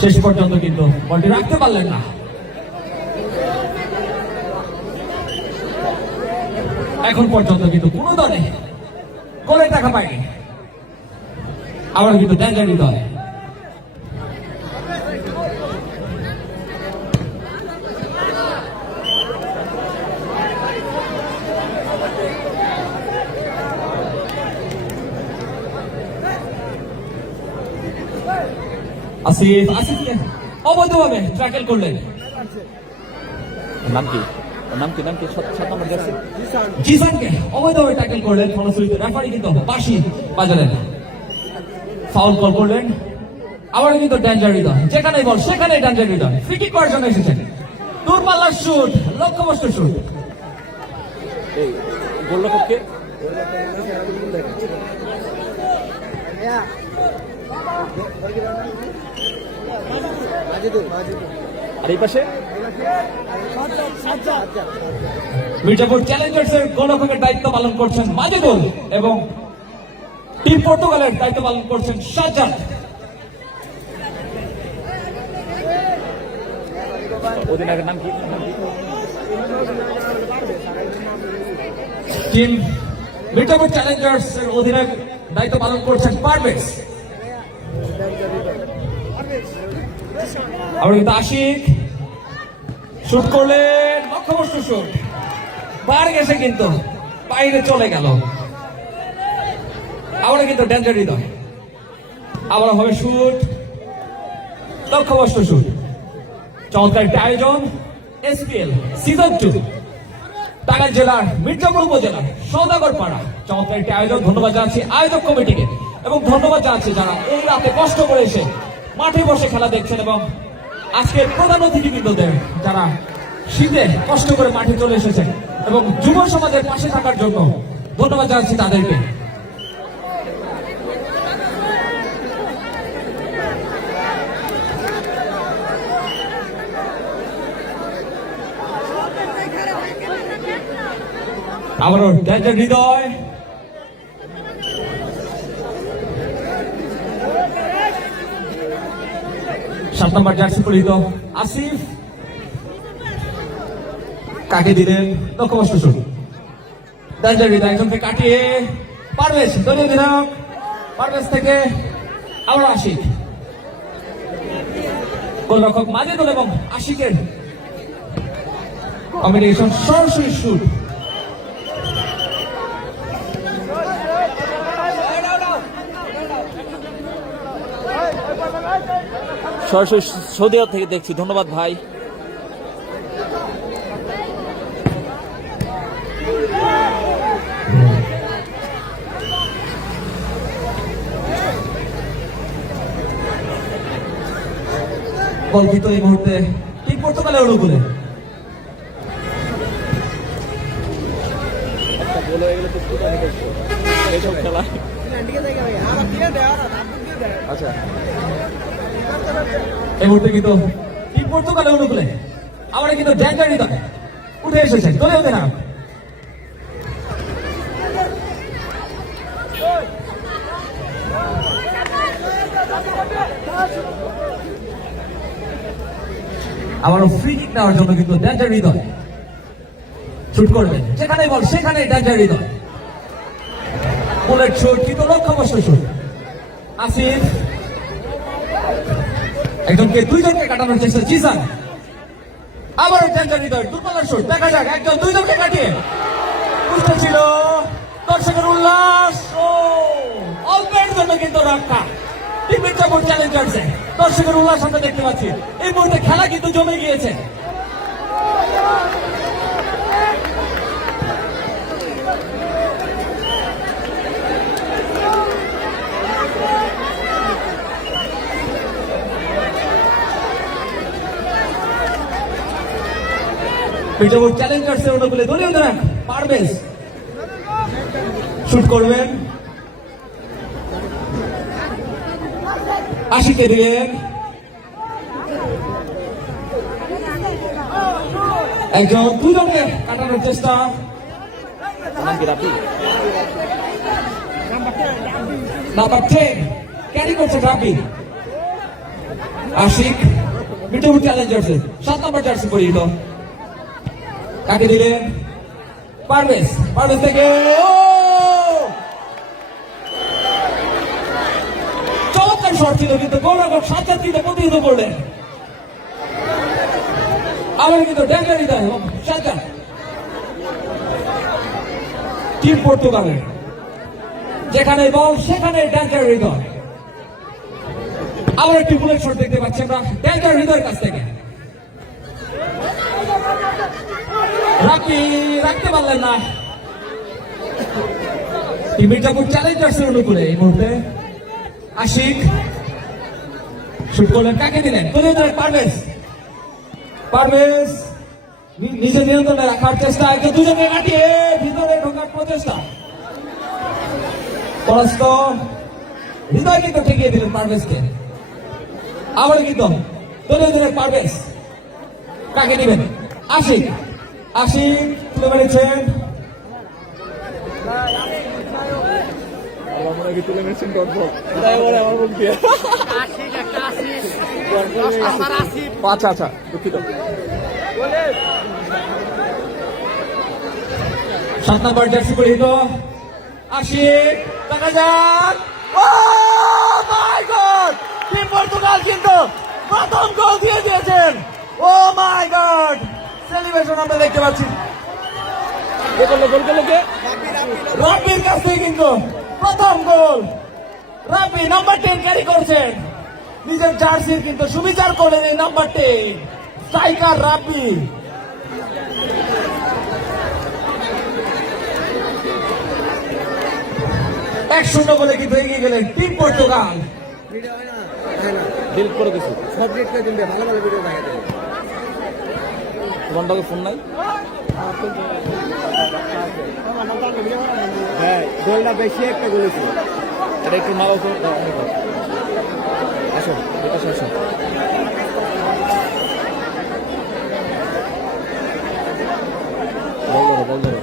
শেষ পর্যন্ত কিন্তু বলটি রাখতে পারলেন না। এখন পর্যন্ত কিন্তু কোনো দলে গোলের টাকা পায়নি। আবার কিন্তু ড্যাঞ্জার হৃদয় আসিফকে অবৈধভাবে ট্র্যাকেল করলেন। নাম কি? নাম কি? 7 নম্বর জার্সি জিসানকে অবৈধভাবে ট্যাকেল করলেন। ফলশ্রুতিতে রেফারি কিন্তু বাঁশি বাজালেন, ফাউল কল করলেন। আবার কিন্তু ড্যাঞ্জার হৃদয়, যেখানে বল সেখানে ড্যাঞ্জার হৃদয় ফ্রি কিক করার জন্য এসেছেন। দূরপাল্লার শুট, লক্ষ্যবস্তু শুট। এই গোলরক্ষককে আর এই পাশে মির্জাপুর চ্যালেঞ্জার্সের গোলরক্ষকের দায়িত্ব পালন করছেন মাজেদুল এবং টিম পর্তুগালের দায়িত্ব পালন করছেন সাজ্জাদ। অধিনায়কের নাম কি? টিম মির্জাপুর চ্যালেঞ্জার্সের অধিনায়ক দায়িত্ব পালন করছেন পারভেজ। আমরা কিন্তু আশিক শুট করলেন, লক্ষ্যবস্তু শুট বার গেছে কিন্তু বাইরে চলে গেল। আবার কিন্তু ডেঞ্জার হৃদয়, আবার হবে শুট, লক্ষ্যবস্ত শুট। চমৎকার একটি আয়োজন এসপিএল সিজন 2 টাঙ্গাইল জেলার মির্জাপুর উপজেলার সওদাগর পাড়া। চমৎকার একটি আয়োজন। ধন্যবাদ জানাচ্ছি আয়োজক কমিটিকে এবং ধন্যবাদ জানাচ্ছি যারা এই রাতে কষ্ট করে এসে মাঠে বসে খেলা দেখছেন এবং আজকের প্রধান অতিথিবৃন্দদের যারা শীতে কষ্ট করে মাঠে চলে এসেছেন এবং যুব সমাজের পাশে থাকার জন্য ধন্যবাদ জানাচ্ছি তাদেরকে। আবারও ডেঞ্জার হৃদয়, সাত নম্বর জার্সি পরিহিত আসিফ, কাকে দিলেন লক্ষ্যবস্ত শুট। ডেঞ্জার হৃদয় একজনকে কাটিয়ে পারভেজ, দলীয় বিধায়ক পারভেজ থেকে আবার আশিক, গোলরক্ষক মাজেদুল এবং আশিকের কম্বিনেশন সরাসরি শুট। সরাসরি সৌদি আরব থেকে দেখছি। ধন্যবাদ ভাই। কল্পিত এই মুহূর্তে টিম পর্তুগালের অনুকূলে। আচ্ছা, এই মুহূর্তে কিন্তু টিম পর্তুগালের অনুকূলে আবার কিন্তু ডেঞ্জার হৃদয় উঠে এসেছেন দলীয় অধিনায়ক। আবারও ফ্রি কিক নেওয়ার জন্য কিন্তু ডেঞ্জার হৃদয় শুট করবেন, যেখানে বল সেখানে ডেঞ্জার হৃদয়। বুলেট শুট কিন্তু লক্ষ্যবস্ত শুট। আসিফ একজনকে দুইজনকে কাটানোর চেষ্টা, জিসান আবারও ডেঞ্জার হৃদয় দুর্বলার শুট। দেখা যাক একজন দুইজনকে কাটিয়ে বুঝতে ছিল দর্শকের উল্লাস ও অল্পের জন্য কিন্তু রক্ষা। মির্জাপুর চ্যালেঞ্জার্সে দর্শকের উল্লাস আমরা দেখতে পাচ্ছি। এই মুহূর্তে খেলা কিন্তু জমে গিয়েছে। মির্জাপুর চ্যালেঞ্জার্সের অনুকূলে দলীয় অধিনায়ক পারভেজ শুট করবেন, আশিকে দিলেন, একজন দুজনকে কাটানোর চেষ্টা। নাম্বার 10 ক্যারি করছে রাবি। আশিক মির্জাপুর চ্যালেঞ্জার্সের 7 নম্বর জার্সি পরিহিত, কাকে দিলেন পারভেজ। পারভেজ থেকে চমৎকার শট ছিল কিন্তু গোলরক্ষক সাজ্জাদকে প্রতিহত করলেন। আবার কিন্তু ডেঞ্জার হৃদয় এবং সাজ্জাদ টিম পর্তুগালের, যেখানে বল সেখানে ডেঞ্জার হৃদয়। আবার একটি বুলেট শট দেখতে পাচ্ছি আমরা ডেঞ্জার হৃদয়ের কাছ থেকে। রাখতে পারলেন না মির্জাপুর চ্যালেঞ্জার্সের অনুকূলে। এই মুহূর্তে আশিক শুট করলেন, কাকে দিলেন পারভেজ। পারভেজ নিজের নিয়ন্ত্রণে রাখার চেষ্টা, একজন দুজনকে কাটিয়ে ভিতরে ঢোকার প্রচেষ্টা। পরাস্ত হৃদয় কিন্তু ঠেকিয়ে দিলেন পারভেজকে। আবার কিন্তু দলীয় দলের পারভেজ, কাকে দিবেন আশিক। আশিক তুলে মেরেছেন, আচ্ছা আচ্ছা দুঃখিত। 7 নম্বর জার্সি পরিহিত আশিক, দেখা যাক। ও মাই গড, টিম পর্তুগাল কিন্তু প্রথম গোল দিয়ে দিয়েছেন। ও মাই গড, সেলিব্রেশন আমরা দেখতে পাচ্ছি। গোল করলো কে? রাব্বির কাছ থেকে কিন্তু প্রথম গোল। রাব্বি নাম্বার 10 ক্যারি করছেন, নিজের জার্সির কিন্তু সুবিচার করলেন এই নাম্বার 10 স্ট্রাইকার রাব্বি। এক শূন্য বলে কিন্তু এগিয়ে গেলেন টিম পর্তুগাল। ভিডিও হয় না হয় না ডিলিট করে দিছি। সব রেট করে দিন ভালো ভালো ভিডিও দেখা দেবে তোমার লগে ফোন নাই? হ্যাঁ গোলটা বেশি একটা বলেছি এটা একটু মারাও তো। আসো এপাশে আসো। বল ধরো।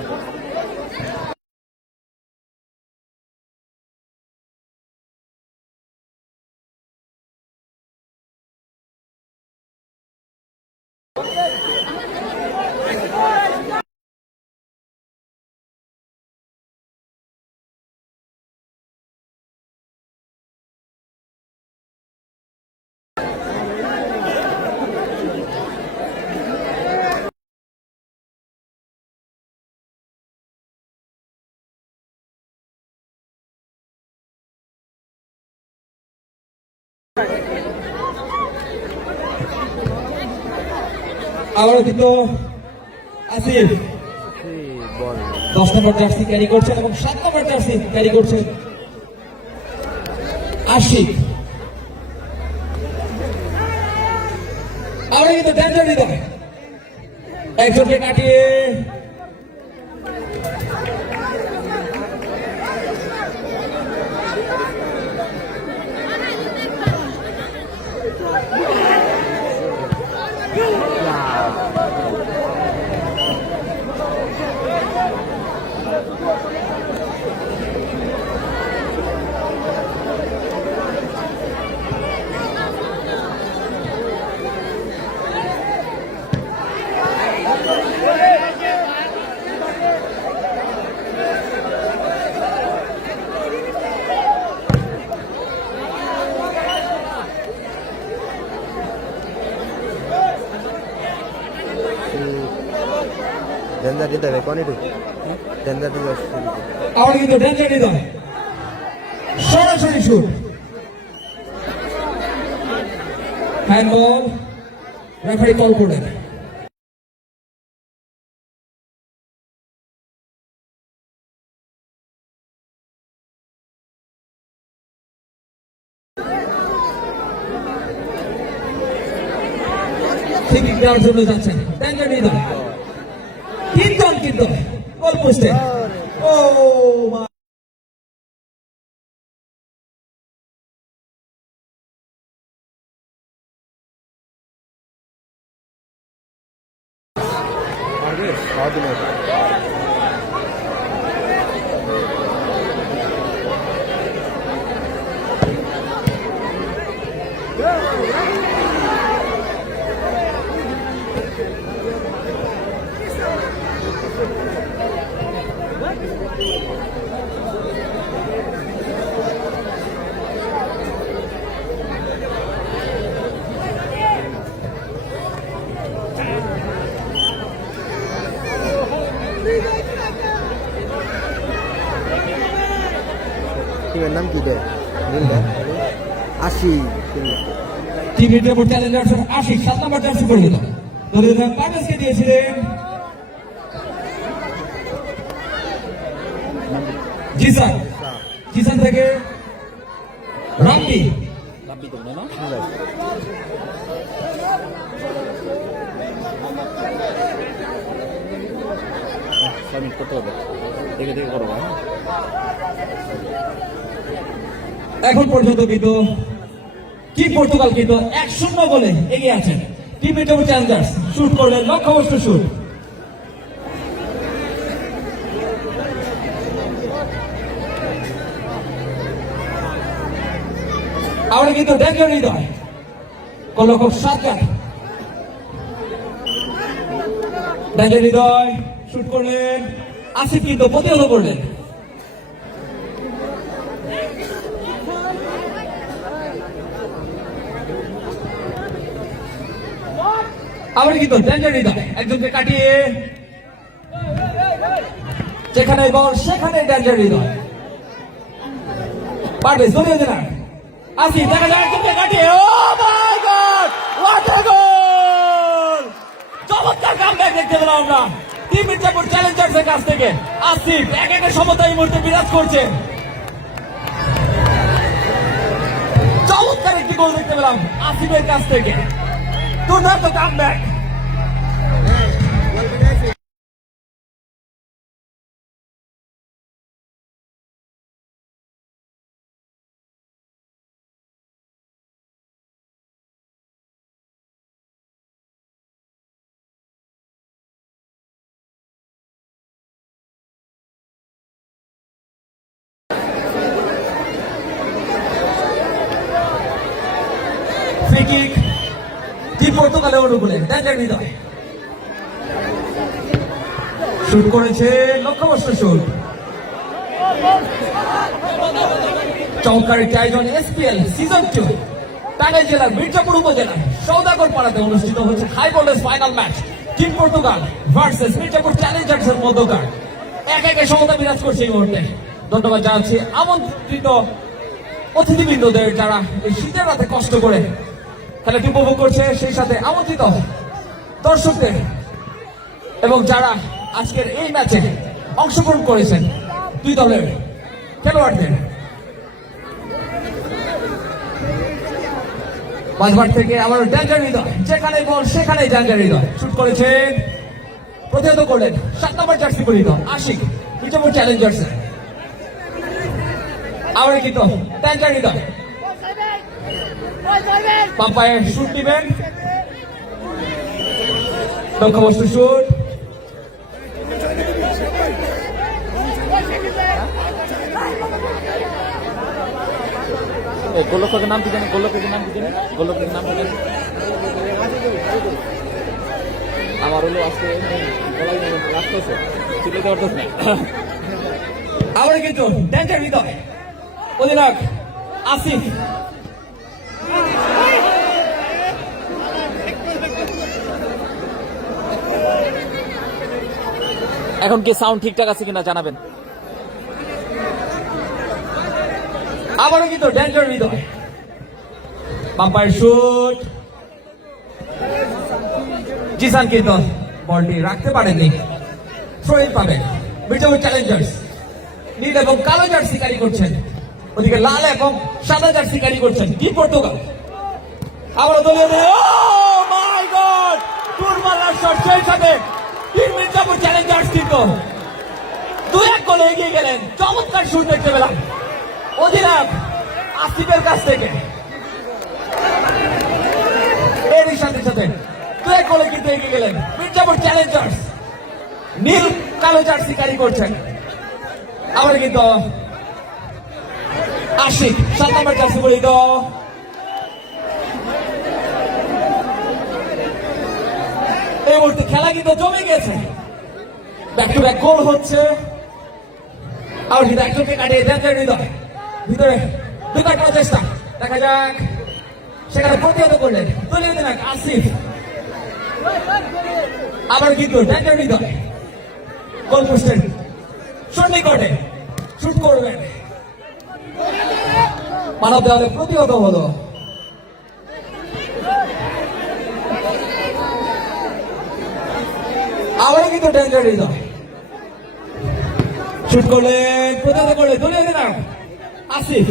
আবারও কিন্তু আসিফ 10 নম্বর জার্সি ক্যারি করছেন এবং 7 নম্বর জার্সি ক্যারি করছেন আশিক। আবারও কিন্তু ডেঞ্জার হৃদয় একজনকে কাটিয়ে ডেঞ্জার দিতে হবে কোন একটু ডেঞ্জার দিতে আবার কিন্তু ডেঞ্জার হৃদয় সরাসরি শুট। হ্যান্ডবল রেফারি কল করলেন। ঠিক দেওয়ার জন্য যাচ্ছেন ডেঞ্জার হৃদয় কিন্তু গোল পোস্টে। ও মা টিমের নাম কি দেয় 80 টিম মির্জাপুর চ্যালেঞ্জার্স আশিক 7 নম্বর জার্সি পরিহিত দলীয় পারভেজকে দিয়েছিলেন জিসান থেকে রাব্বি। তো না সাবমিট করতে হবে। দেখে করো। এখন পর্যন্ত কিন্তু টিম পর্তুগাল কিন্তু 1-0 গোলে এগিয়ে আছেন। টিম মির্জাপুর চ্যালেঞ্জার্স শুট করলেন লক্ষ্যবস্তু শুট। আবার কিন্তু ডেঞ্জার হৃদয় গোলরক্ষক সাজ্জাদ ডেঞ্জার হৃদয় শুট করলেন, আসিফ কিন্তু প্রতিহত করলেন। আবার কিন্তু ডেঞ্জার হৃদয় একজনকে কাটিয়ে যেখানে বল সেখানে ড্যাঞ্জার হৃদয় পারবে দলীয় দিনার আসি দেখা যায় তুমি কাটিয়ে ও মাই গড হোয়াট আ গোল চমৎকার কামব্যাক দেখতে পেলাম আমরা টিম মির্জাপুর চ্যালেঞ্জার্সের কাছ থেকে আসিফ এক একের সমতা এই মুহূর্তে বিরাজ করছে চমৎকার একটি গোল দেখতে পেলাম আসিফের কাছ থেকে দুর্দান্ত কামব্যাক ফ্রি কিক টিম পর্তুগালের অনুকূলে ড্যাঞ্জার হৃদয় শুট করেছে লক্ষ্যবস্তু শুট চমৎকার একটি আয়োজন এসপিএল সিজন 2 টাঙ্গাইল জেলার মির্জাপুর উপজেলার সওদাগর পাড়াতে অনুষ্ঠিত হচ্ছে high voltage final match team Portugal versus Mirzapur চ্যালেঞ্জার্সের মধ্যকার এক একে সমতা বিরাজ করছে এই মুহূর্তে ধন্যবাদ জানাচ্ছি আমন্ত্রিত অতিথিবৃন্দদের যারা এই শীতের রাতে কষ্ট করে খেলাটি উপভোগ করছে সেই সাথে আমন্ত্রিত দর্শকদের এবং যারা আজকের এই ম্যাচে অংশগ্রহণ করেছেন দুই দলের খেলোয়াড়দের মাঝমাঠ থেকে আবার ড্যাঞ্জার হৃদয় যেখানে বল সেখানে ড্যাঞ্জার হৃদয় শুট করেছেন প্রতিহত করলেন 7 নম্বর জার্সি পরিহিত আশিক মির্জাপুর চ্যালেঞ্জার্স আবার কিন্তু ড্যাঞ্জার হৃদয় পাম্পায় শুট দিবেন লক্ষ্যবস্তু শুট গোলকের নাম কি জানেন গোলকের নাম কি জানেন গোলকের নাম কি জানেন আমার হলো আজকে লাস্ট হচ্ছে চিন্তা করতেছ না আবার কিন্তু ড্যাঞ্জার হৃদয় অধিনায়ক আসিফ এখন কি সাউন্ড ঠিকঠাক আছে কিনা জানাবেন আবারও কিন্তু ড্যাঞ্জার হৃদয় পাম্পার শুট জিসান কিন্তু বলটি রাখতে পারেননি থ্রোইন পাবেন মির্জাপুর চ্যালেঞ্জার্স নীল এবং কালো জার্সি ক্যারি করছেন ওদিকে লাল এবং সাদা জার্সি ক্যারি করছেন কি পর্তুগাল আবারও দলীয় ও মাই গড টুরমালার শট সেই সাথে টিম মির্জাপুর চ্যালেঞ্জার্স কিন্তু 2-1 গোলে এগিয়ে গেলেন চমৎকার শুট দেখতে পেলাম অধিনায়ক আসিফের কাছ থেকে এরই সাথে সাথে 2-1 গোলে কিন্তু এগিয়ে গেলেন মির্জাপুর চ্যালেঞ্জার্স নীল কালো জার্সি ক্যারি করছেন আবার কিন্তু আশিক 7 নম্বর জার্সি পরিহিত এই মুহূর্তে খেলা কিন্তু জমে গেছে ব্যাক টু ব্যাক গোল হচ্ছে আর কিন্তু একজনকে কাটিয়ে ড্যাঞ্জার হৃদয় ভিতরে ঢোকার করার চেষ্টা দেখা যাক সেখানে প্রতিহত করলেন দলীয় অধিনায়ক আসিফ আবার কিন্তু ড্যাঞ্জার হৃদয় গোল পোস্টের সন্নিকটে শুট করবেন মানব দেওয়ালে প্রতিহত হলো আবারও কিন্তু ড্যাঞ্জার হৃদয় শুট করলেন প্রতিহত করলেন দলীয় অধিনায়ক আসিফ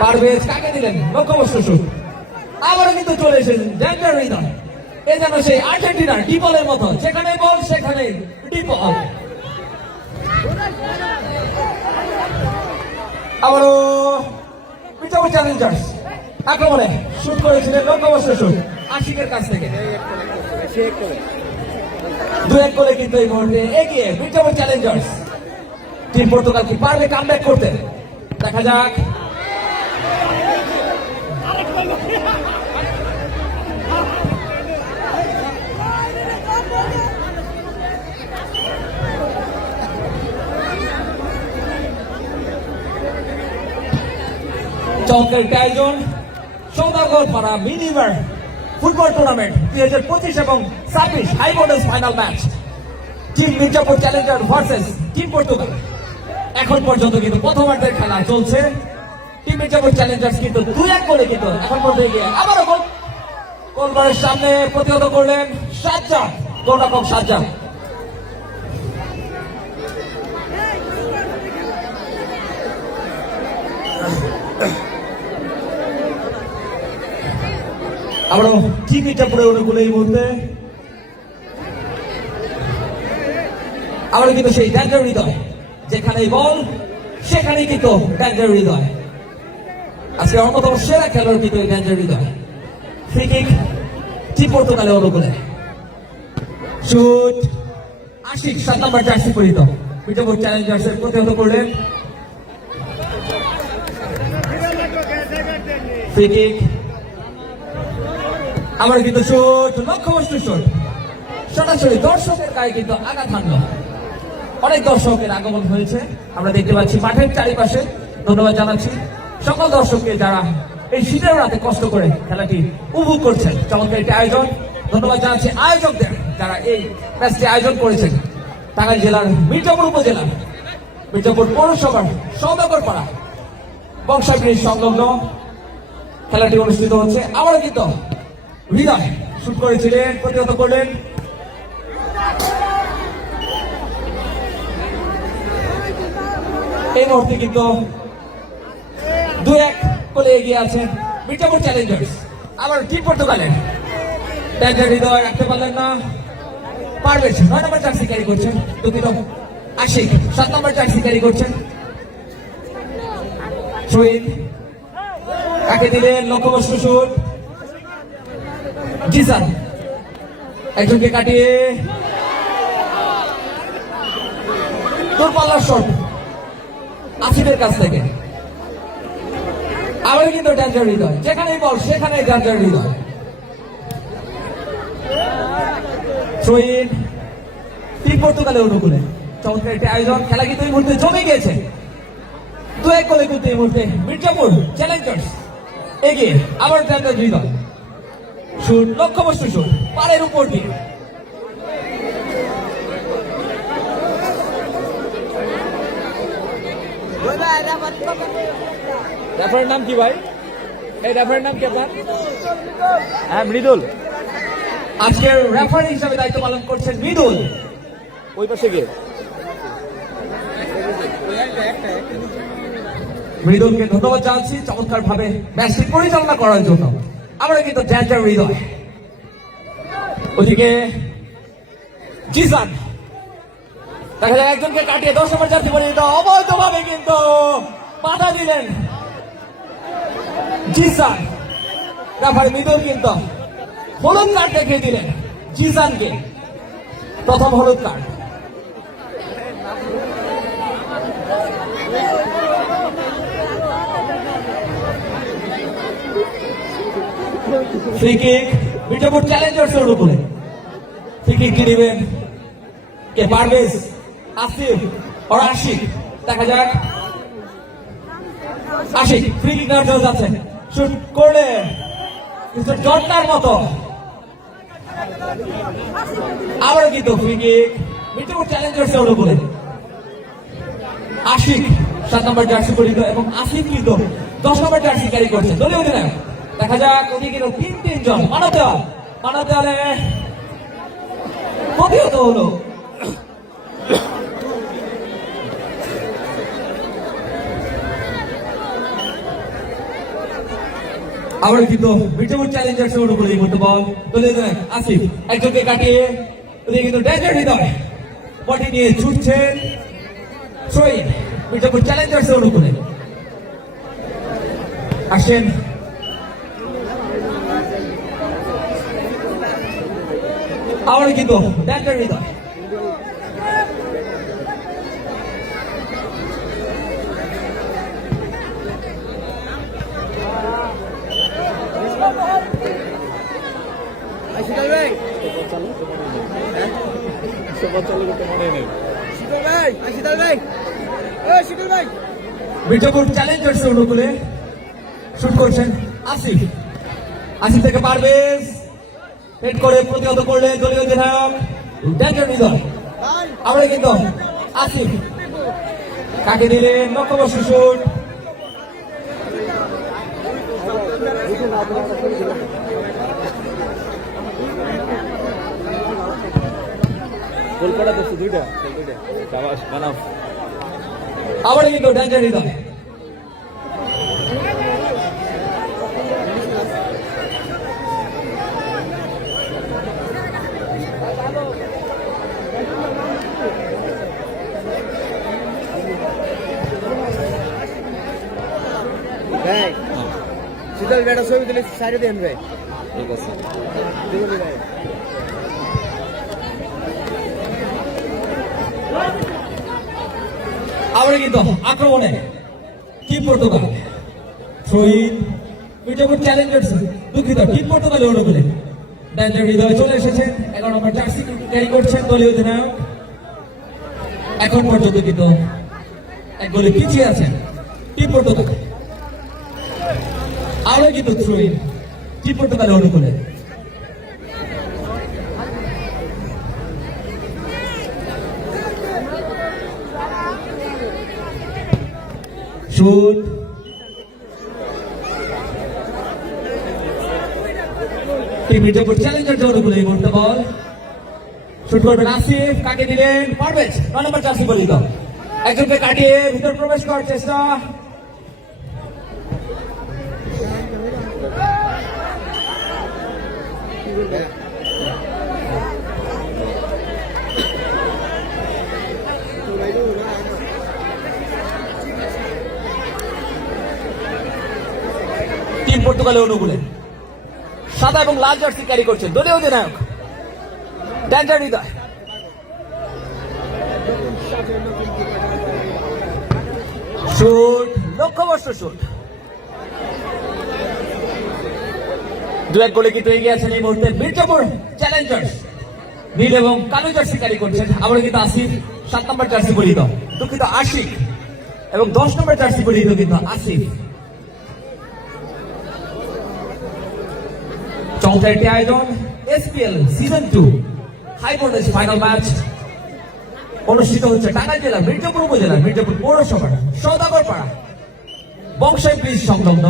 পারভেজ কাকে দিলেন লক্ষ্যবস্তু শুট আবারও কিন্তু চলে এসেছেন ড্যাঞ্জার হৃদয় এ যেন সেই আর্জেন্টিনার ডিপলের মতো যেখানে বল সেখানে ডিপল আবারও মির্জাপুর চ্যালেঞ্জার্স আক্রমণে শুট করেছিলেন লক্ষ্যবস্তু শুট আশিকের কাছ থেকে 2-1 গোলে কিন্তু এই মুহূর্তে এগিয়ে মির্জাপুর চ্যালেঞ্জার্স টিম পর্তুগাল কি পারবে কামব্যাক করতে দেখা যাক চমৎকার আয়োজন সৌদাগর পাড়া মিনিভার ফুটবল টুর্নামেন্ট 2025 এবং 26 high voltage final match team Mirzapur challenger versus team Portugal. এখন পর্যন্ত কিন্তু প্রথমার্ধের খেলা চলছে। টিম মির্জাপুর চ্যালেঞ্জার্স কিন্তু 2-1 গোলে কিন্তু এখন পর্যন্ত এগিয়ে। আবারও গোলবারের সামনে প্রতিহত করলেন সাজ্জাদ, গোলরক্ষক সাজ্জাদ। আবারও টিম মির্জাপুরের অনুকূলে এই মুহূর্তে আবারও কিন্তু সেই ড্যাঞ্জার হৃদয়, যেখানেই বল সেখানেই কিন্তু ড্যাঞ্জার হৃদয়। আজকে অন্যতম সেরা খেলোয়াড় কিন্তু এই ড্যাঞ্জার হৃদয়। ফ্রি কিক টিম পর্তুগালের অনুকূলে। শুট আশিক 7 নম্বর জার্সি পরিহিত মির্জাপুর চ্যালেঞ্জার্সের প্রতিহত করলেন। ফ্রি কিক আবার কিন্তু শুট, লক্ষ্যবস্তু শুট, সরাসরি দর্শকের গায়ে কিন্তু আঘাত হানলো। অনেক দর্শকের আগমন হয়েছে আমরা দেখতে পাচ্ছি মাঠের চারিপাশে। ধন্যবাদ জানাচ্ছি সকল দর্শককে যারা এই শীতের রাতে কষ্ট করে খেলাটি উপভোগ করছেন। চমৎকার একটি আয়োজন। ধন্যবাদ জানাচ্ছি আয়োজকদের যারা এই ম্যাচটি আয়োজন করেছেন। টাঙ্গাইল জেলার মির্জাপুর উপজেলার মির্জাপুর পৌরসভার সওদাগরপাড়া বংশা ব্রিজ সংলগ্ন খেলাটি অনুষ্ঠিত হচ্ছে। আবারও কিন্তু হৃদয় শুট করেছিলেন, প্রতিহত করলেন। এই মুহূর্তে কিন্তু 2-1 গোলে এগিয়ে আছেন মির্জাপুর চ্যালেঞ্জার্স। আবার টিম পর্তুগালের ড্যাঞ্জার হৃদয় রাখতে পারলেন না। পারভেজ 9 নম্বর জার্সি ক্যারি করছেন, দুঃখিত আশিক 7 নম্বর জার্সি ক্যারি করছেন। শহীদ কাকে দিলেন, লক্ষ্যবস্তু শুট। জিসান একজনকে কাটিয়ে দূরপাল্লার শট আসিফের কাছ থেকে। আবার কিন্তু ড্যাঞ্জার হৃদয়, যেখানেই বল সেখানেই ড্যাঞ্জার হৃদয়। শহীদ টিম পর্তুগালের অনুকূলে চমৎকার একটি আয়োজন। খেলা কিন্তু এই মুহূর্তে জমে গিয়েছে। 2-1 গোলে কিন্তু এই মুহূর্তে মির্জাপুর চ্যালেঞ্জার্স এগিয়ে। আবার ড্যাঞ্জার হৃদয় শুট, লক্ষ্যবস্তু শুট, পাড়ের উপর দিয়ে। রেফারির নাম কি ভাই? এই রেফারির নাম কি আপনার? হ্যাঁ, মৃদুল। আজকের রেফারি হিসেবে দায়িত্ব পালন করছেন মৃদুল। ওই পাশে গিয়ে মৃদুলকে ধন্যবাদ জানাচ্ছি চমৎকার ভাবে ম্যাচটি পরিচালনা করার জন্য। আমরা কিন্তু ড্যাঞ্জার হৃদয়। ওদিকে জিসান দেখা যায় একজনকে কাটিয়ে 10 নম্বর জার্সি পরিহিত অবৈধভাবে কিন্তু বাধা দিলেন জিসান। রেফারি মৃদুল কিন্তু হলুদ কার্ড দেখিয়ে দিলেন জিসানকে, প্রথম হলুদ কার্ড। ফ্রি কিক মির্জাপুর চ্যালেঞ্জার্সের উপরে। ফ্রি কিক কি দিবেন কে? পারভেজ, আসিফ আর আশিক। দেখা যাক আশিক ফ্রি কিক নেওয়ার জন্য যাচ্ছেন, শুট করলে জটনার মতো। আবারও কিন্তু ফ্রি কিক মির্জাপুর চ্যালেঞ্জার্সের উপরে। আশিক 7 নম্বর জার্সি পরিহিত এবং আসিফ কিন্তু 10 নম্বর জার্সি ক্যারি করছে দলীয় অধিনায়ক। দেখা যাক ওদিকে 3 জন মানবদেওয়ালে প্রতিহত হলো। আবার কিন্তু মির্জাপুর চ্যালেঞ্জার্সের উপরে এই মুহূর্তে বল দলীয় অধিনায়ক আসিফ একজনকে কাটিয়ে ওদিকে কিন্তু ড্যাঞ্জার হৃদয় বডি নিয়ে ছুটছেন। শহীদ মির্জাপুর চ্যালেঞ্জার্সের উপরে আসেন। আবার কিন্তু ড্যাঞ্জার হৃদয়। শীতল ভাই, শীতল ভাই, শীতল ভাই। মির্জাপুর চ্যালেঞ্জার্সের অনুকূলে শুট করছেন আসিফ। আসিফ থেকে পারভেজ হেড করে প্রতিহত করলে দলীয় অধিনায়ক ড্যাঞ্জার হৃদয়। আমরা কিন্তু আসিফ কাকে দিলেন লক্ষ্যবর্ষ শুট। কলকাতা দেখছি দুইটা শাবাশ বানাও। আবার কিন্তু ডেঞ্জার হৃদয়। ভাই শীতল বেটা ছবি তুলে সাইডে দেন ভাই। ঠিক আছে। দেখুন ভাই আমরা কিন্তু আক্রমণে team Portugal throw-in midfield Challengers দুঃখিত টিম পর্তুগালের অনুকূলে ডেঞ্জার হৃদয় চলে এসেছেন 11 নম্বর জার্সি ক্যারি করছেন দলীয় অধিনায়ক। এখন পর্যন্ত কিন্তু এক গোলে পিছিয়ে আছেন টিম পর্তুগাল। আমরা কিন্তু থ্রোইন টিম পর্তুগালের অনুকূলে। Shoot team midfield Challenger zone বলে এই মুহূর্তে বল শুট করবেন আসিফ কাকে দিলেন পারভেজ 9 নম্বর জার্সি বলিত একজনকে কাটিয়ে ভিতর প্রবেশ করার চেষ্টা। টিম পর্তুগালের অনুকূলে সাদা এবং লাল জার্সি ক্যারি করছেন দলীয় অধিনায়ক ডেঞ্জার হৃদয়। শুট লক্ষ্যবর্ষ শুট। দু এক গোলে কিন্তু এগিয়ে আছেন এই মুহূর্তে মির্জাপুর চ্যালেঞ্জার্স নীল এবং কালো জার্সি ক্যারি করছেন। আমরা কিন্তু আসিফ 7 নম্বর জার্সি পরিহিত দুঃখিত আশিক এবং 10 নম্বর জার্সি পরিহিত কিন্তু আসিফ। চমৎকার একটি আয়োজন SPL season 2 high voltage final match অনুষ্ঠিত হচ্ছে টাঙ্গাইল জেলার মির্জাপুর উপজেলার মির্জাপুর পৌরসভার সওদাগরপাড়া বংশাই ব্রিজ সংলগ্ন।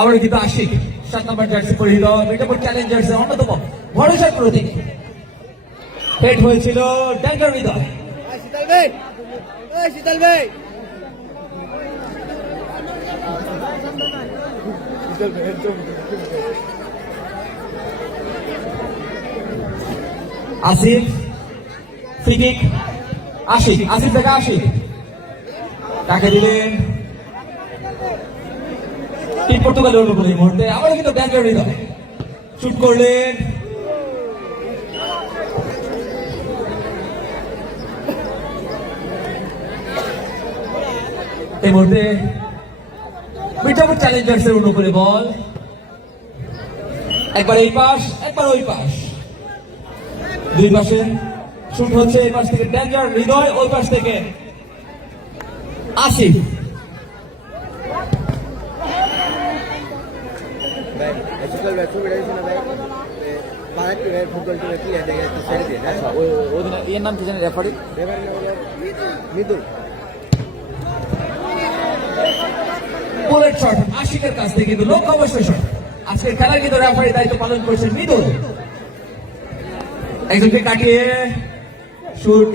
আবার কিন্তু আশিক 7 নম্বর জার্সি পরিহিত মির্জাপুর চ্যালেঞ্জার্সের অন্যতম ভরসার প্রতীক। হেড হয়েছিল ডেঞ্জার হৃদয়। শীতল ভাই শীতল ভাই আসিফ ফ্রি কিক আশিক আসিফ থেকে আশিক তাকে দিলেন টিম পর্তুগালের অনুকূলে এই মুহূর্তে। আবার কিন্তু ডেঞ্জার হৃদয় শুট করলেন এই মুহূর্তে মির্জাপুর চ্যালেঞ্জার্সের অনুকূলে বল একবার এই পাশ একবার ওই পাশ দুই পাশে শুট হচ্ছে। এই পাশ থেকে ডেঞ্জার হৃদয় ওই পাশ থেকে আসিফ। ভাই শীতল ভাই ছবিটা দিয়েছেন ভাই বাহার ভাই ফুটবল টিমে কি আছে একটু সাইডে দিয়ে আচ্ছা ওই দিন এর নাম কি জানেন রেফারি? রেফারি নাম হলো মৃদুল। বুলেট শট আশিকের কাছ থেকে কিন্তু লক্ষ্য অবশ্যই শট। আজকের খেলার কিন্তু রেফারি দায়িত্ব পালন করছেন মৃদুল। একজনকে কাটিয়ে শুট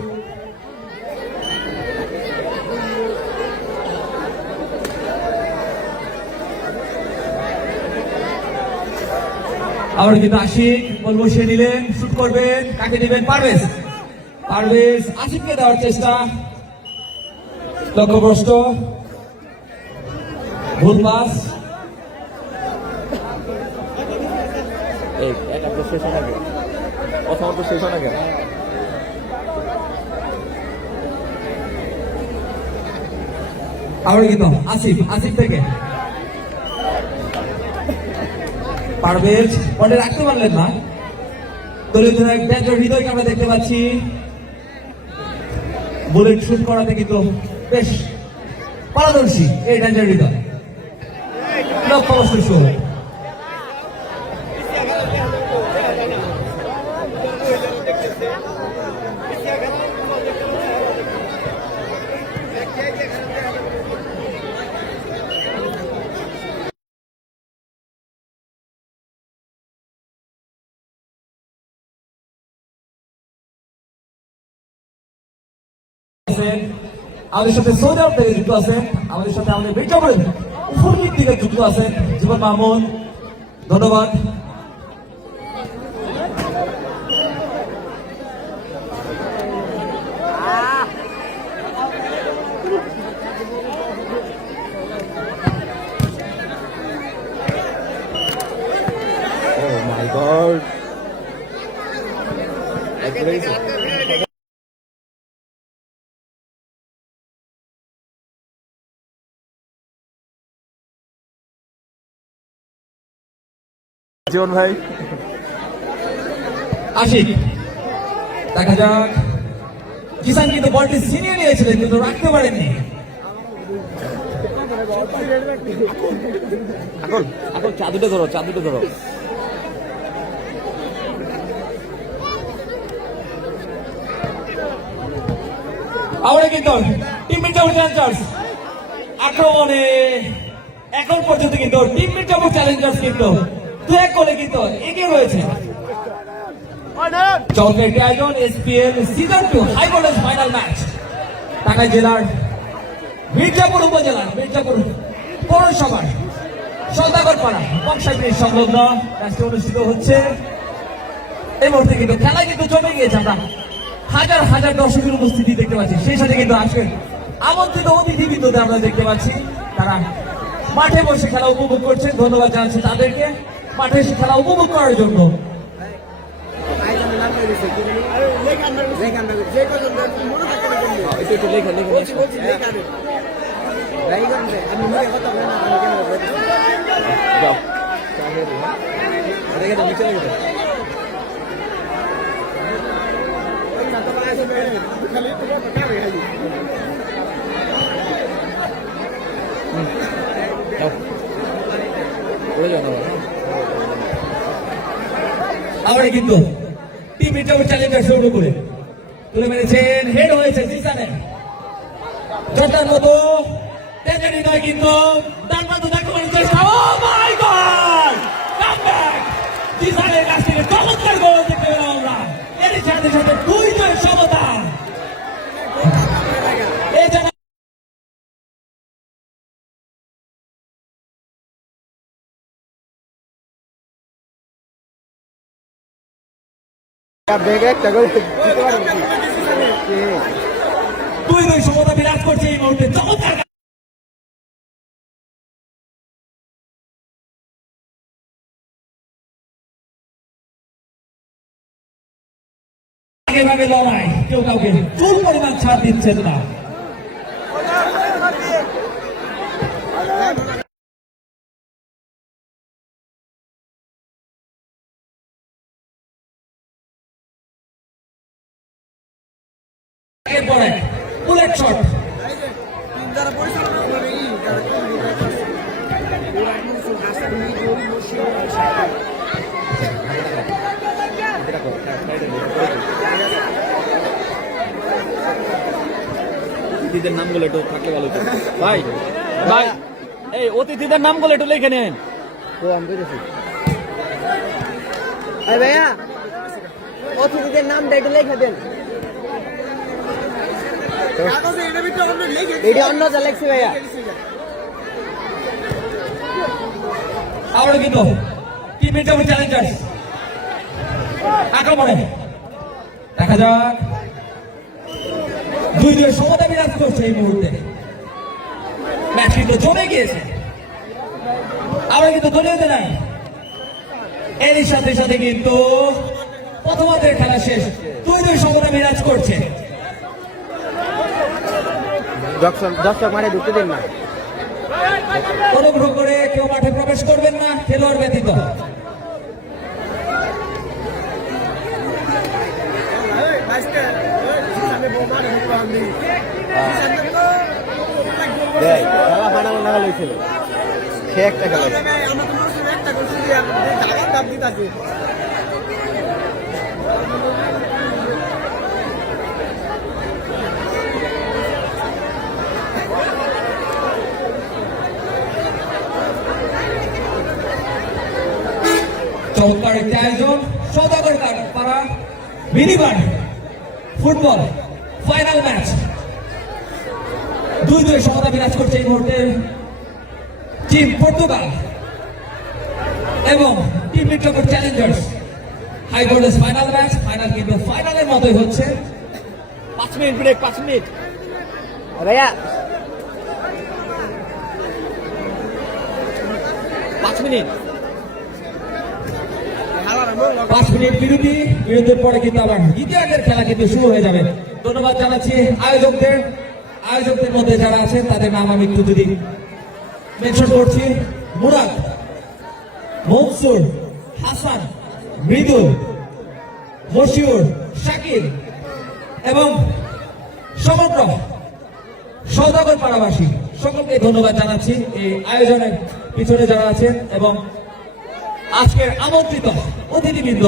আবার কিন্তু আশিক বল বসিয়ে নিলেন শুট করবেন কাকে দিবেন পারভেজ। পারভেজ আসিফকে দেওয়ার চেষ্টা লক্ষ্যভ্রষ্ট ভুল পাস। এই একাত্তর শেষ হয় না কেন? প্রথমত শেষ হয় না কেন? আবার কিন্তু আসিফ আসিফ থেকে পারভেজ বলে রাখতে পারলেন না। দলীয় অধিনায়ক ডেঞ্জার হৃদয়কে আমরা দেখতে পাচ্ছি বুলেট শুট করাতে কিন্তু বেশ পারদর্শী এই ডেঞ্জার হৃদয়। লক্ষ্যবস্তু শুট আছেন, আমাদের সাথে সৌদি আরব থেকে যুক্ত আছেন, আমাদের সাথে আমাদের মির্জাপুরের উপরদিক থেকে যুক্ত আছেন জীবন মাহমুদ, ধন্যবাদ। Oh my god. জীবন ভাই আশিক, দেখা যাক। কিষান কিন্তু বলটি ছিনিয়ে নিয়েছিলেন কিন্তু রাখতে পারেননি। আকল আকল চা দুটো ধরো, চা দুটো ধরো। আবারও কিন্তু টিম মির্জাপুর চ্যালেঞ্জার্স আক্রমণে এখন পর্যন্ত কিন্তু টিম মির্জাপুর চ্যালেঞ্জার্স কিন্তু 2-1 গোলে কিন্তু এগিয়ে রয়েছে। চমৎকার একটি আয়োজন, SPL season 2 high voltage final match Tangail জেলার মির্জাপুর উপজেলার মির্জাপুর পৌরসভার সওদাগরপাড়া বংশাইপুরের সংলগ্ন ম্যাচটি অনুষ্ঠিত হচ্ছে। এই মুহূর্তে কিন্তু খেলা কিন্তু জমে গিয়েছে, আমরা হাজার হাজার দর্শকের উপস্থিতি দেখতে পাচ্ছি। সেই সাথে কিন্তু আজকে আমন্ত্রিত অতিথিবৃন্দদের আমরা দেখতে পাচ্ছি, তারা মাঠে বসে খেলা উপভোগ করছেন। ধন্যবাদ জানাচ্ছি তাদেরকে মাঠে এসে খেলা উপভোগ করার জন্য। একটু লেখা আমরা কিন্তু টিম মির্জাপুর চ্যালেঞ্জার শুরু করে তুলে মেরেছেন, হেড হয়েছে জিসানের জটার মতো টেনে নয় কিন্তু ডান প্রান্ত আক্রমণের চেষ্টা। ও মাই গড, কামব্যাক জিসানের কাছ থেকে চমৎকার গোল দেখতে পেলাম আমরা। এর সাথে সাথে 2-2 সমতা। এই যেন বেগে একটা করে দিতে পারবো কি? 2-2 সমতা বিরাজ করছে এই মুহূর্তে। চমৎকার ভাবে লড়াই, কেউ কাউকে চুল পরিমাণ ছাড় দিচ্ছেন না। এরপরে বুলেট শট, অতিথিদের নামগুলো একটু থাকলে ভালো হতো। ভাই ভাই এই অতিথিদের নামগুলো একটু লিখে নেন। তো আমি বুঝেছি। এই ভাইয়া, অতিথিদের নামটা একটু লিখে দেন। এটা অন্য যা লেখছি ভাইয়া। আমরা কিন্তু টিম মির্জাপুর চ্যালেঞ্জার্স আক্রমণে দেখা যাক। 2-2 সমতা বিরাজ করছে এই মুহূর্তে। ম্যাচ কিন্তু জমে গিয়েছে, আমরা কিন্তু দলীয়তে নাই। এরই সাথে সাথে কিন্তু প্রথমার্ধের খেলা শেষ, 2-2 সমতা বিরাজ করছে। দর্শক মাঠে ঢুকতে দেন না। অনুগ্রহ করে কেউ মাঠে প্রবেশ করবেন না, খেলোয়াড় ব্যতীত। খেলা ফাইনাল নাগাল হয়েছিল, সে একটা খেলা। চমৎকার একটি আয়োজন, সওদাগরপাড়া মিনিবার ফুটবল ফাইনাল ম্যাচ দুই সমতা বিরাজ করছে এই মুহূর্তে টিম পর্তুগাল এবং টিম মিট্রোপোল challengers high voltage final match. Final কিন্তু ফাইনালের মতোই হচ্ছে। 5 মিনিট ব্রেক, 5 মিনিট ভাইয়া, 5 মিনিট। 5 মিনিট বিরতির পরে কিন্তু আবার দ্বিতীয়ার্ধের খেলা কিন্তু শুরু হয়ে যাবে। ধন্যবাদ জানাচ্ছি আয়োজকদের মধ্যে যারা আছেন তাদের নাম আমি একটু যদি মেনশন করছি: মুরাদ, মনসুর, হাসান, মৃদুল, মশিউর, শাকিল এবং সমগ্র সওদাগর পাড়াবাসী সকলকে ধন্যবাদ জানাচ্ছি এই আয়োজনের পিছনে যারা আছেন এবং আজকের আমন্ত্রিত অতিথিবৃন্দ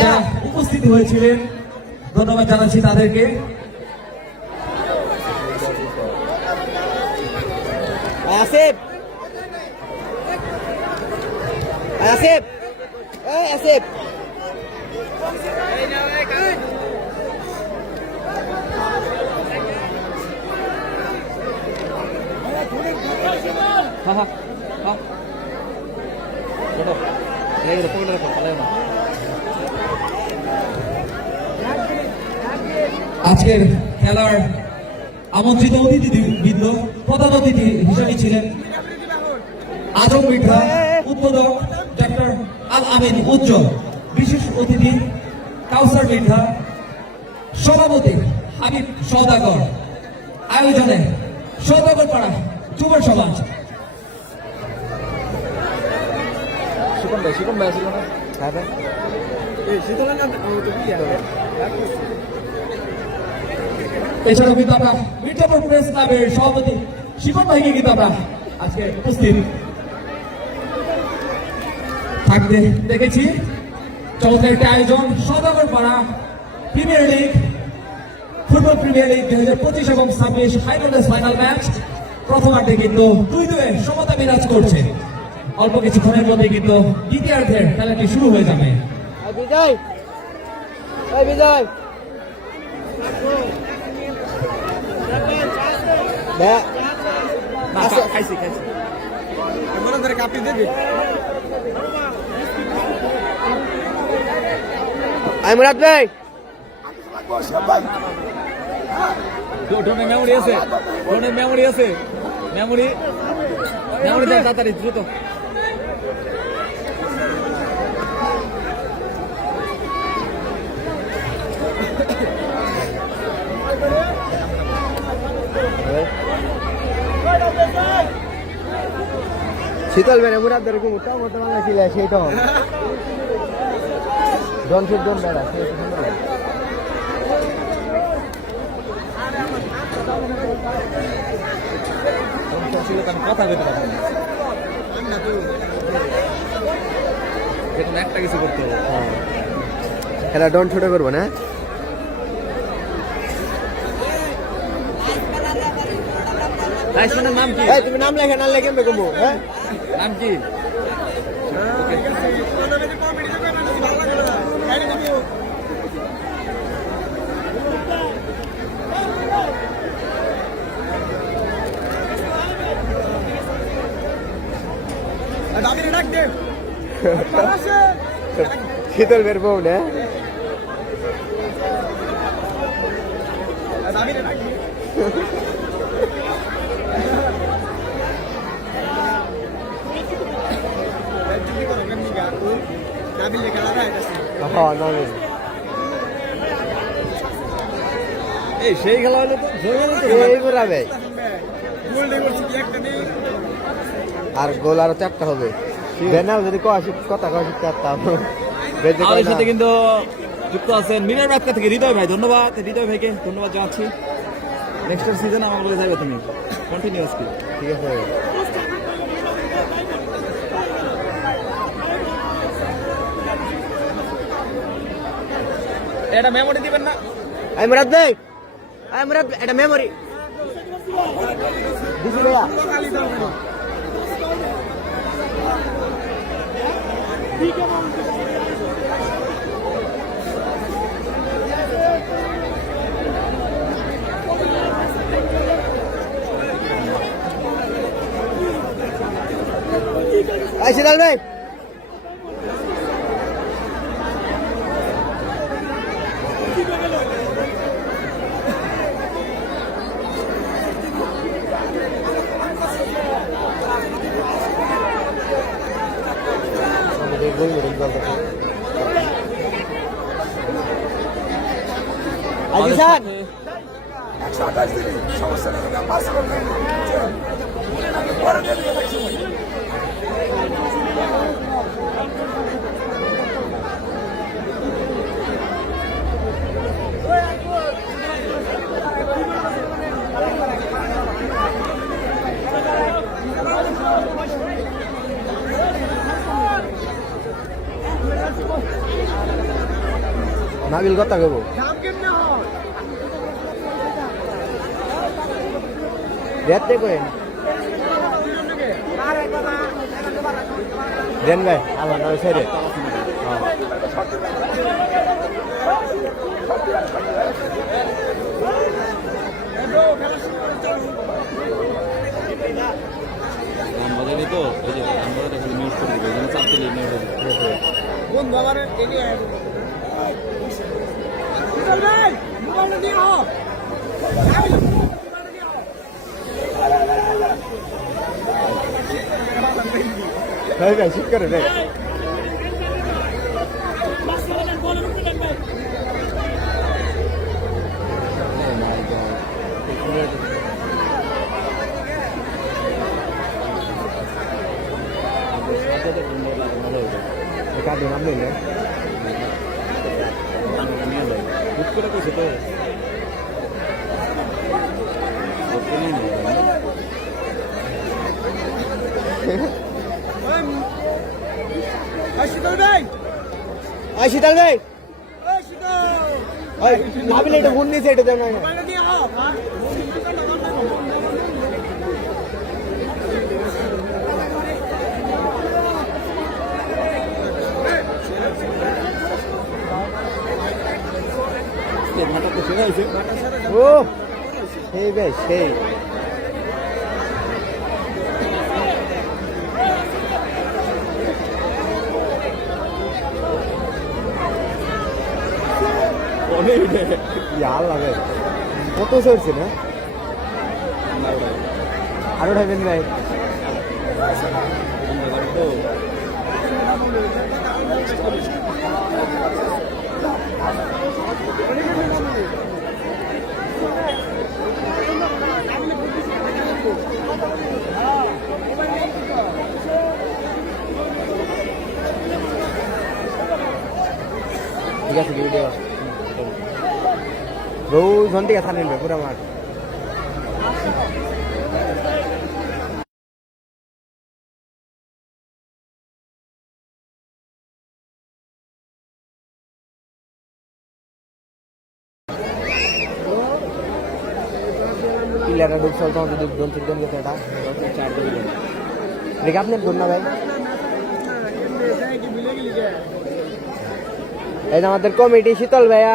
যারা উপস্থিত হয়েছিলেন ধন্যবাদ জানাচ্ছি তাদেরকে। আসিফ আসিফ এই আসিফ আজকের খেলার আমন্ত্রিত অতিথিবৃন্দ প্রধান অতিথি হিসেবে ছিলেন আজম মৃধা, উদ্বোধক ডক্টর আল আমিন উজ্জ্বল, বিশেষ অতিথি কাউসার মৃধা, সভাপতি হাবিব সওদাগর, আয়োজনে সওদাগর পাড়া যুব সমাজ। শিকন ভাই ছিল না? হ্যাঁ ভাই, এছাড়াও কিন্তু আমরা মির্জাপুর প্রেস ক্লাবের সভাপতি শিবন ভাইকে কিন্তু আমরা আজকে উপস্থিত থাকতে দেখেছি। চমৎকার একটি আয়োজন, সওদাগর পাড়া premier league, football premier league 2025 এবং 26 হাই ভোল্টেজ ফাইনাল ম্যাচ। প্রথমার্ধে কিন্তু 2-2 সমতা বিরাজ করছে। অল্প কিছুক্ষণের মধ্যে কিন্তু দ্বিতীয়ার্ধের খেলাটি শুরু হয়ে যাবে। বিজয় বিজয় খাইছি মুরাদ ভাই ড্রোনের মেমোরি আছে, ড্রোনের মেমোরি আছে, মেমোরি দেয় তাড়াতাড়ি দ্রুত। শীতল বেড়ে মুরাদ ধরে কি মোটা মোটা বাংলা ছিল সেইটা জনসের জন বেড়া কথা বলতে পারবো না, একটা কিছু করতে হবে। খেলা ডন ছোট করবো না। নাম কি? তুমি নাম লেখে না লেখে কমবো। হ্যাঁ নাম কি? শীতল বের বউ না। এই সেই খেলা হলো তো ভাই আর গোল আরো 4টা হবে। বেনাল যদি কথা কয় 4টা আমাদের সাথে কিন্তু যুক্ত আছেন মিনার বাদকা থেকে হৃদয় ভাই। ধন্যবাদ হৃদয় ভাইকে, ধন্যবাদ জানাচ্ছি। নেক্সট সিজন আমার বলে যাবে তুমি কন্টিনিউয়াসলি। ঠিক আছে এটা মেমোরি দিবেন না? মুরাদ ভাই মুরাদ এটা মেমোরি দিছি ভাইয়া। শীতল ভাই আমাদের আজিসান নাবিল কথা কব রেতে কইন দেন ভাই আমার নাম ছেড়ে আমাদের তো এই যে আমরা দেখি মিউট করে দিব এখানে চাপ দিলে মিউট হবে বন্ধু আমার এগিয়ে শীতল ভাই মোবাইলটা দিয়ে আও ভাই ভাই শিট করে ভাই কাজ নাম নিলে করে কইছে তো শীতল ভাই শীতল ভাই ভাবিলে এটা ফোন নিয়েছে এটা দেন ও সেই বেশ সেই লাগে কত চলছে না আরো ঢাইবেন ভাই ঠিক আছে ভিডিও বহু ঘন্টিকা থানেন পুরা মাঠ पिलर डूब चलता हूँ डूब दोन चिकन के तेटा 4 दिन देखा आपने ढूंढना भाई এই আমাদের কমিটি শীতল ভাইয়া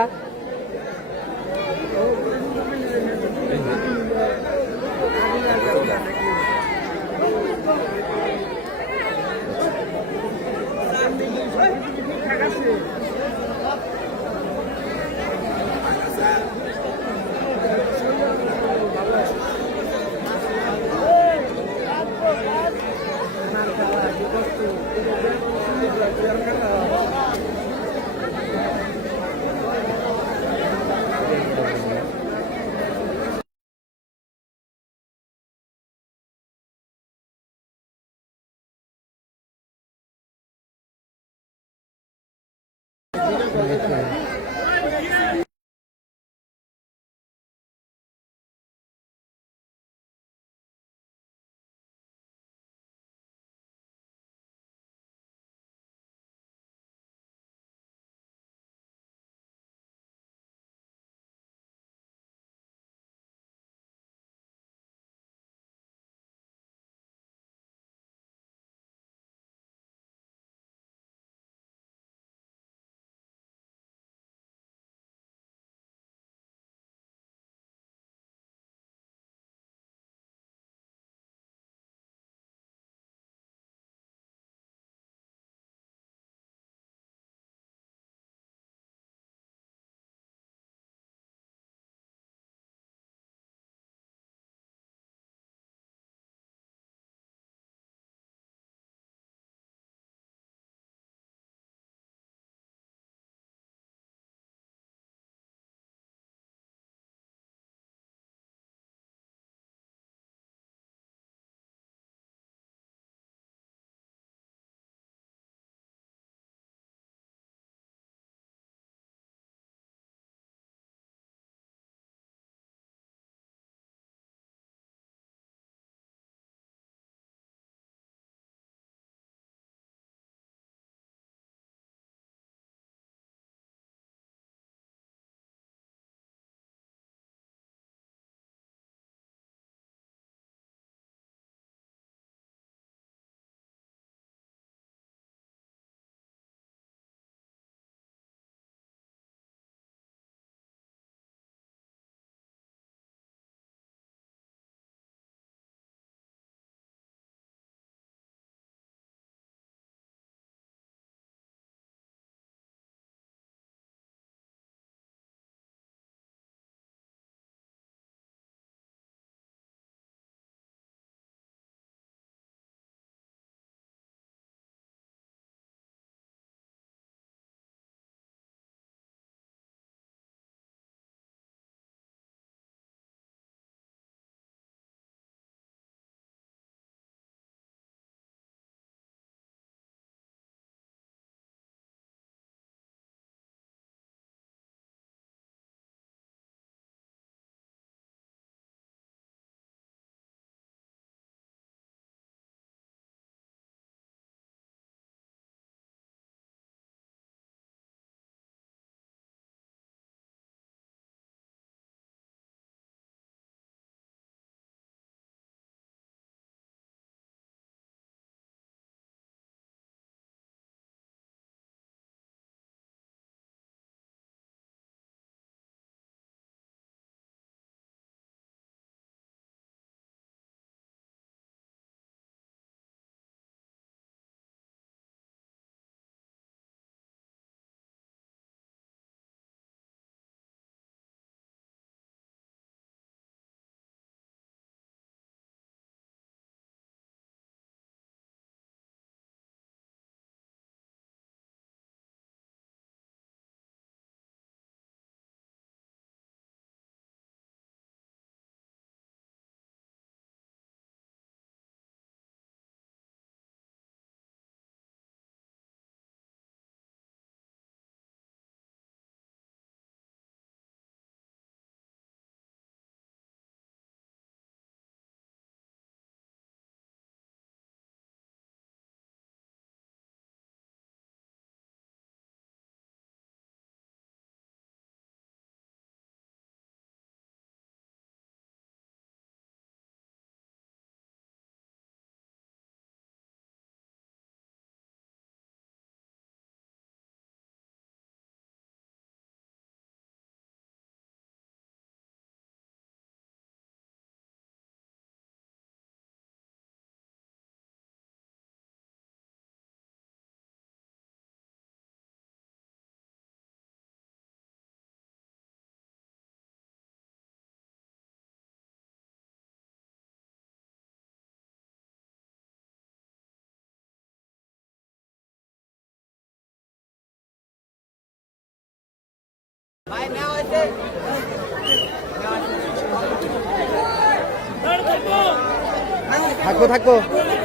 থাকবো থাকবো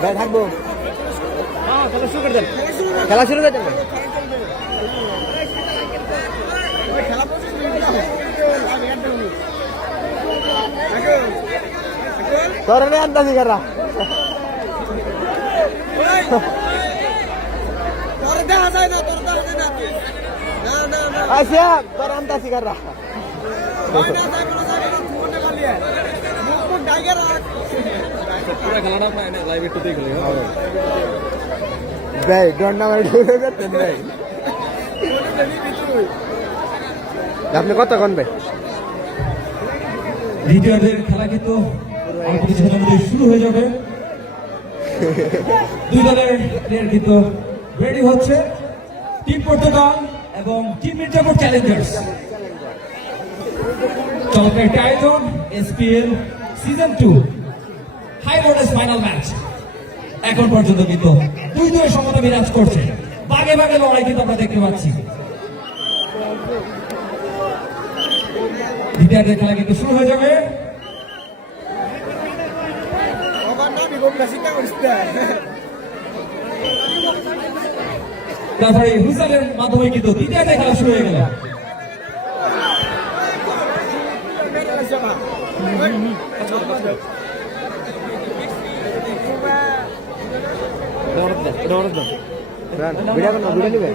ভাই থাকবো খেলা শুরু করে দেন খেলা শুরু করে দেন তোর আন্দাজি করা দেখা যায় না, তোর দেখা যায় না, না না আচ্ছা তোর আন্দাজি করা ভাই ডন্ডা মারি ঢুকে করতেন ভাই আপনি কতক্ষণ ভাই দ্বিতীয়ার্ধের খেলা কিন্তু অল্প কিছুক্ষণের মধ্যে শুরু হয়ে যাবে। দুই দলের প্লেয়ার কিন্তু রেডি হচ্ছে, টিম পর্তুগাল এবং টিম মির্জাপুর চ্যালেঞ্জার্স। চলবে একটি আয়োজন SPL season 2 high voltage final match. এখন পর্যন্ত কিন্তু দুই দলের সমতা বিরাজ করছে, বাগে বাগে লড়াই কিন্তু আমরা দেখতে পাচ্ছি। দ্বিতীয়ার্ধের খেলা কিন্তু শুরু হয়ে যাবে। তারপরে হুসাইনের মাধ্যমে কিন্তু দ্বিতীয়ার্ধের খেলা শুরু হয়ে গেল। ভিডিও করো ভিডিও নিবে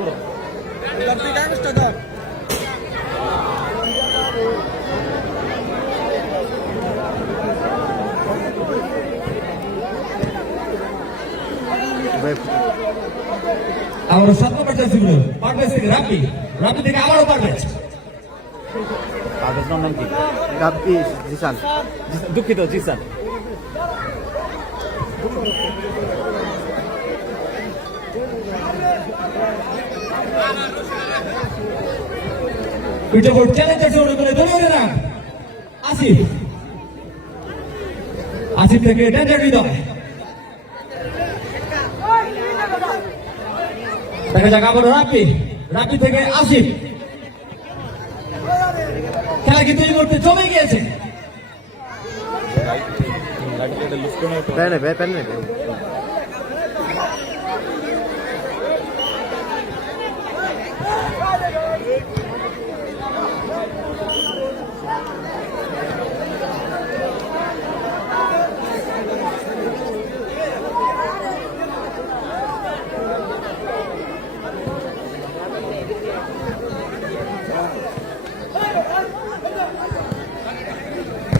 আবারও 7 নম্বর জার্সি গুলো পারভেজ থেকে রাব্বি, রাব্বি থেকে আবারও পারভেজ। পারভেজ নাম কি? গাব্বি জিসান দুঃখিত জিসান। মির্জাপুর চ্যালেঞ্জার্স অনুকূলে দলীয় রান আসিফ, আসিফ থেকে ডেঞ্জার হৃদয়। দেখা যাক আবার রাব্বি, রাব্বি থেকে আসিফ। খেলা কিন্তু এই মুহূর্তে জমে গিয়েছে। পেন ভাই পেন ভাই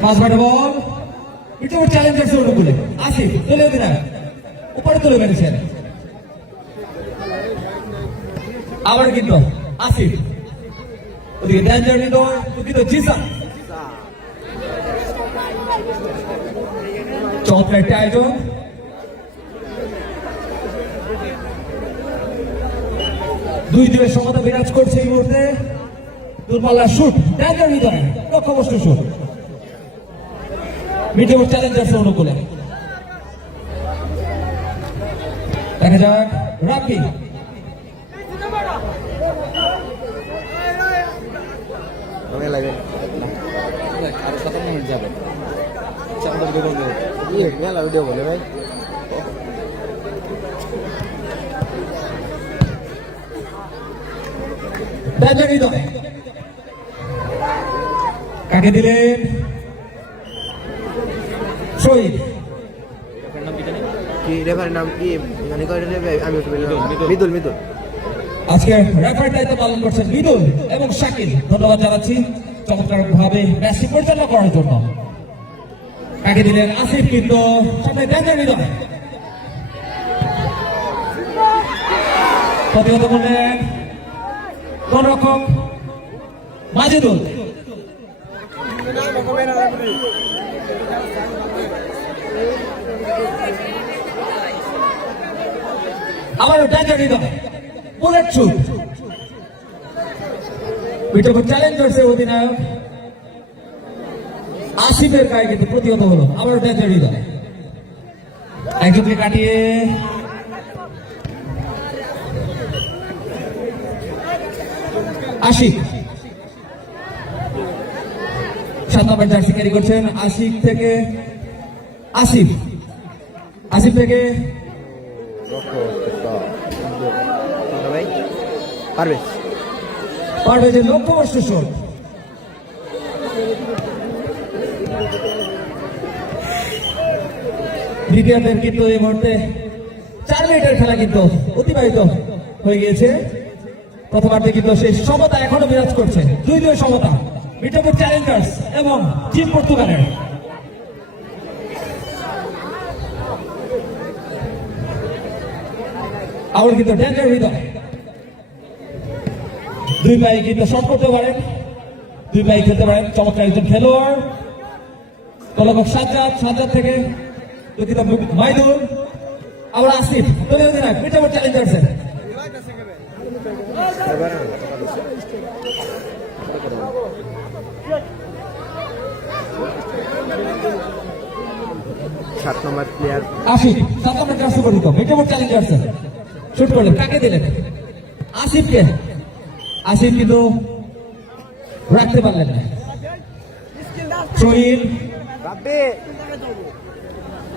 5 ব্যাট বল মির্জাপুর চ্যালেঞ্জার্স অনুকূলে আসিফ দলীয় অধিনায়ক উপরে তুলে মেরেছেন। আবার কিন্তু আসিফ, ওদিকে ডেঞ্জার হৃদয়, ওদিকে জিসান। চমৎকার একটা আয়োজন। দুই দলের সমতা বিরাজ করছে এই মুহূর্তে। দূরপাল্লার শুট ডেঞ্জার হৃদয়, লক্ষ্যবস্তু শুট মির্জাপুর চ্যালেঞ্জার্স অনুকূলে। দেখা যাক রাব্বি, লাগে আরো 57 মিনিট যাবে। মেলা ভিডিও বলে ভাই ডেঞ্জার হৃদয় কাকে দিলেন শহীদ। কি রেফারের নাম কি জানি করে নেবে আমি মিদুল মিদুল আজকে রেফারির দায়িত্ব পালন করছেন মিদুল এবং শাকিল, ধন্যবাদ জানাচ্ছি চমৎকার ভাবে ম্যাচটি পরিচালনা করার জন্য। কাকে দিলেন আসিফ, কিন্তু সামনে ডেঞ্জার হৃদয় প্রতিহত করলেন গোলরক্ষক মাজেদুল। আবারও ডেঞ্জার হৃদয় বুলেট শুট। মির্জাপুর চ্যালেঞ্জার্সের অধিনায়ক আসিফের গায়ে কিন্তু প্রতিহত হলো। আবারও ডেঞ্জার হৃদয় একজনকে কাটিয়ে আসিফ 7 নম্বর জার্সি ক্যারি করছেন আশিক থেকে আসিফ থেকে ভাই পারবে পারভেজের লক্ষ্যবস্তু শট। দ্বিতীয়ার্ধের কিন্তু এই মুহূর্তে 4 মিনিটের খেলা কিন্তু অতিবাহিত হয়ে গিয়েছে। প্রথমার্ধে কিন্তু সেই সমতা এখনো বিরাজ করছে, 2-2 সমতা মিঠাপুর চ্যালেঞ্জার্স এবং টিম পর্তুগালের। আবার কিন্তু ডেঞ্জার হৃদয় 2 পায়ে কিন্তু শট করতে পারেন, 2 পায়ে খেলতে পারেন, চমৎকার একজন খেলোয়াড়। কলকক সাজ্জাদ থেকে দুঃখিত মাইদুল, আবার আসিফ দলীয় অধিনায়ক মিঠাপুর চ্যালেঞ্জার্সের। সাত নম্বর প্লেয়ার আসিফ 7 নম্বর জার্সি পরিহিত মিঠাপুর চ্যালেঞ্জার্সের। শুট করলেন, কাকে দিলেন? আসিফকে। আসিফ কিন্তু রাখতে পারলেন না। শহীদ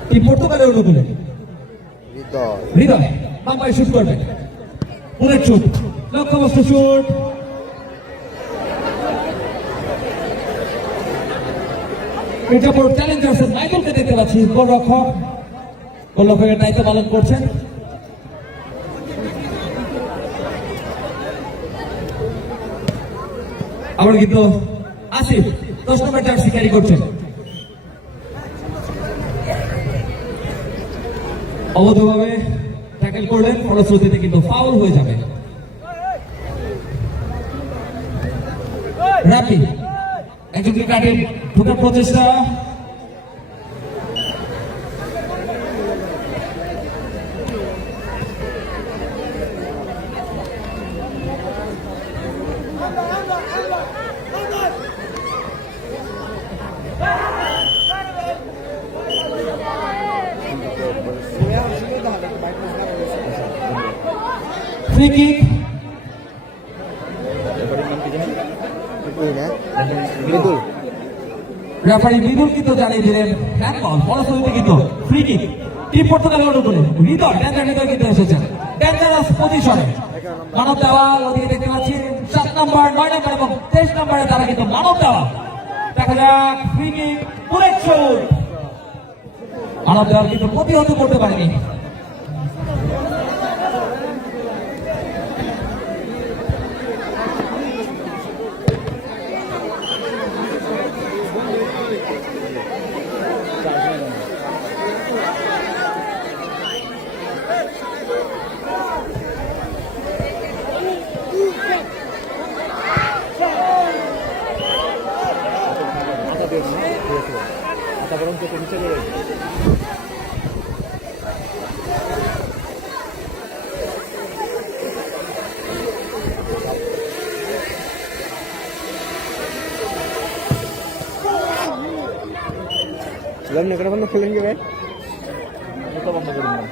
টিম পর্তুগালের অনুকূলে হৃদয় বাম্পায় শুট করবেন, পুনের শুট, লক্ষ্যবস্তু শুট। মিঠাপুর চ্যালেঞ্জার্সের মাইকেলকে দেখতে পাচ্ছি, গোলরক্ষকের দায়িত্ব পালন করছেন। আবার কিন্তু আসিফ 10 নম্বর জার্সি ক্যারি করছেন। অবৈধভাবে ট্যাকেল করলেন, ফলশ্রুতিতে কিন্তু ফাউল হয়ে যাবে। রাফি একজনকে কাটে ঢোকার প্রচেষ্টা, ফ্রি কিক। রেফারি বিদুল কিন্তু জানিয়ে দিলেন হ্যান্ডবল, ফলশ্রুতিতে কিন্তু ফ্রি কিক টিম পর্তুগালের অনুকূলে। হৃদয় হৃদয় কিন্তু এসেছেন ডেঞ্জারাস পজিশনে, মানব দেওয়াল ওদিকে দেখতে পাচ্ছি 7 নম্বর 9 নম্বর এবং 23 নম্বরে তারা কিন্তু মানব দেওয়াল। দেখা যাক ফ্রি কিক, পুরের শুট। মানব দেওয়াল কিন্তু প্রতিহত করতে পারেনি। বন্ধ খেলেন কি ভাই? বন্ধ করুন।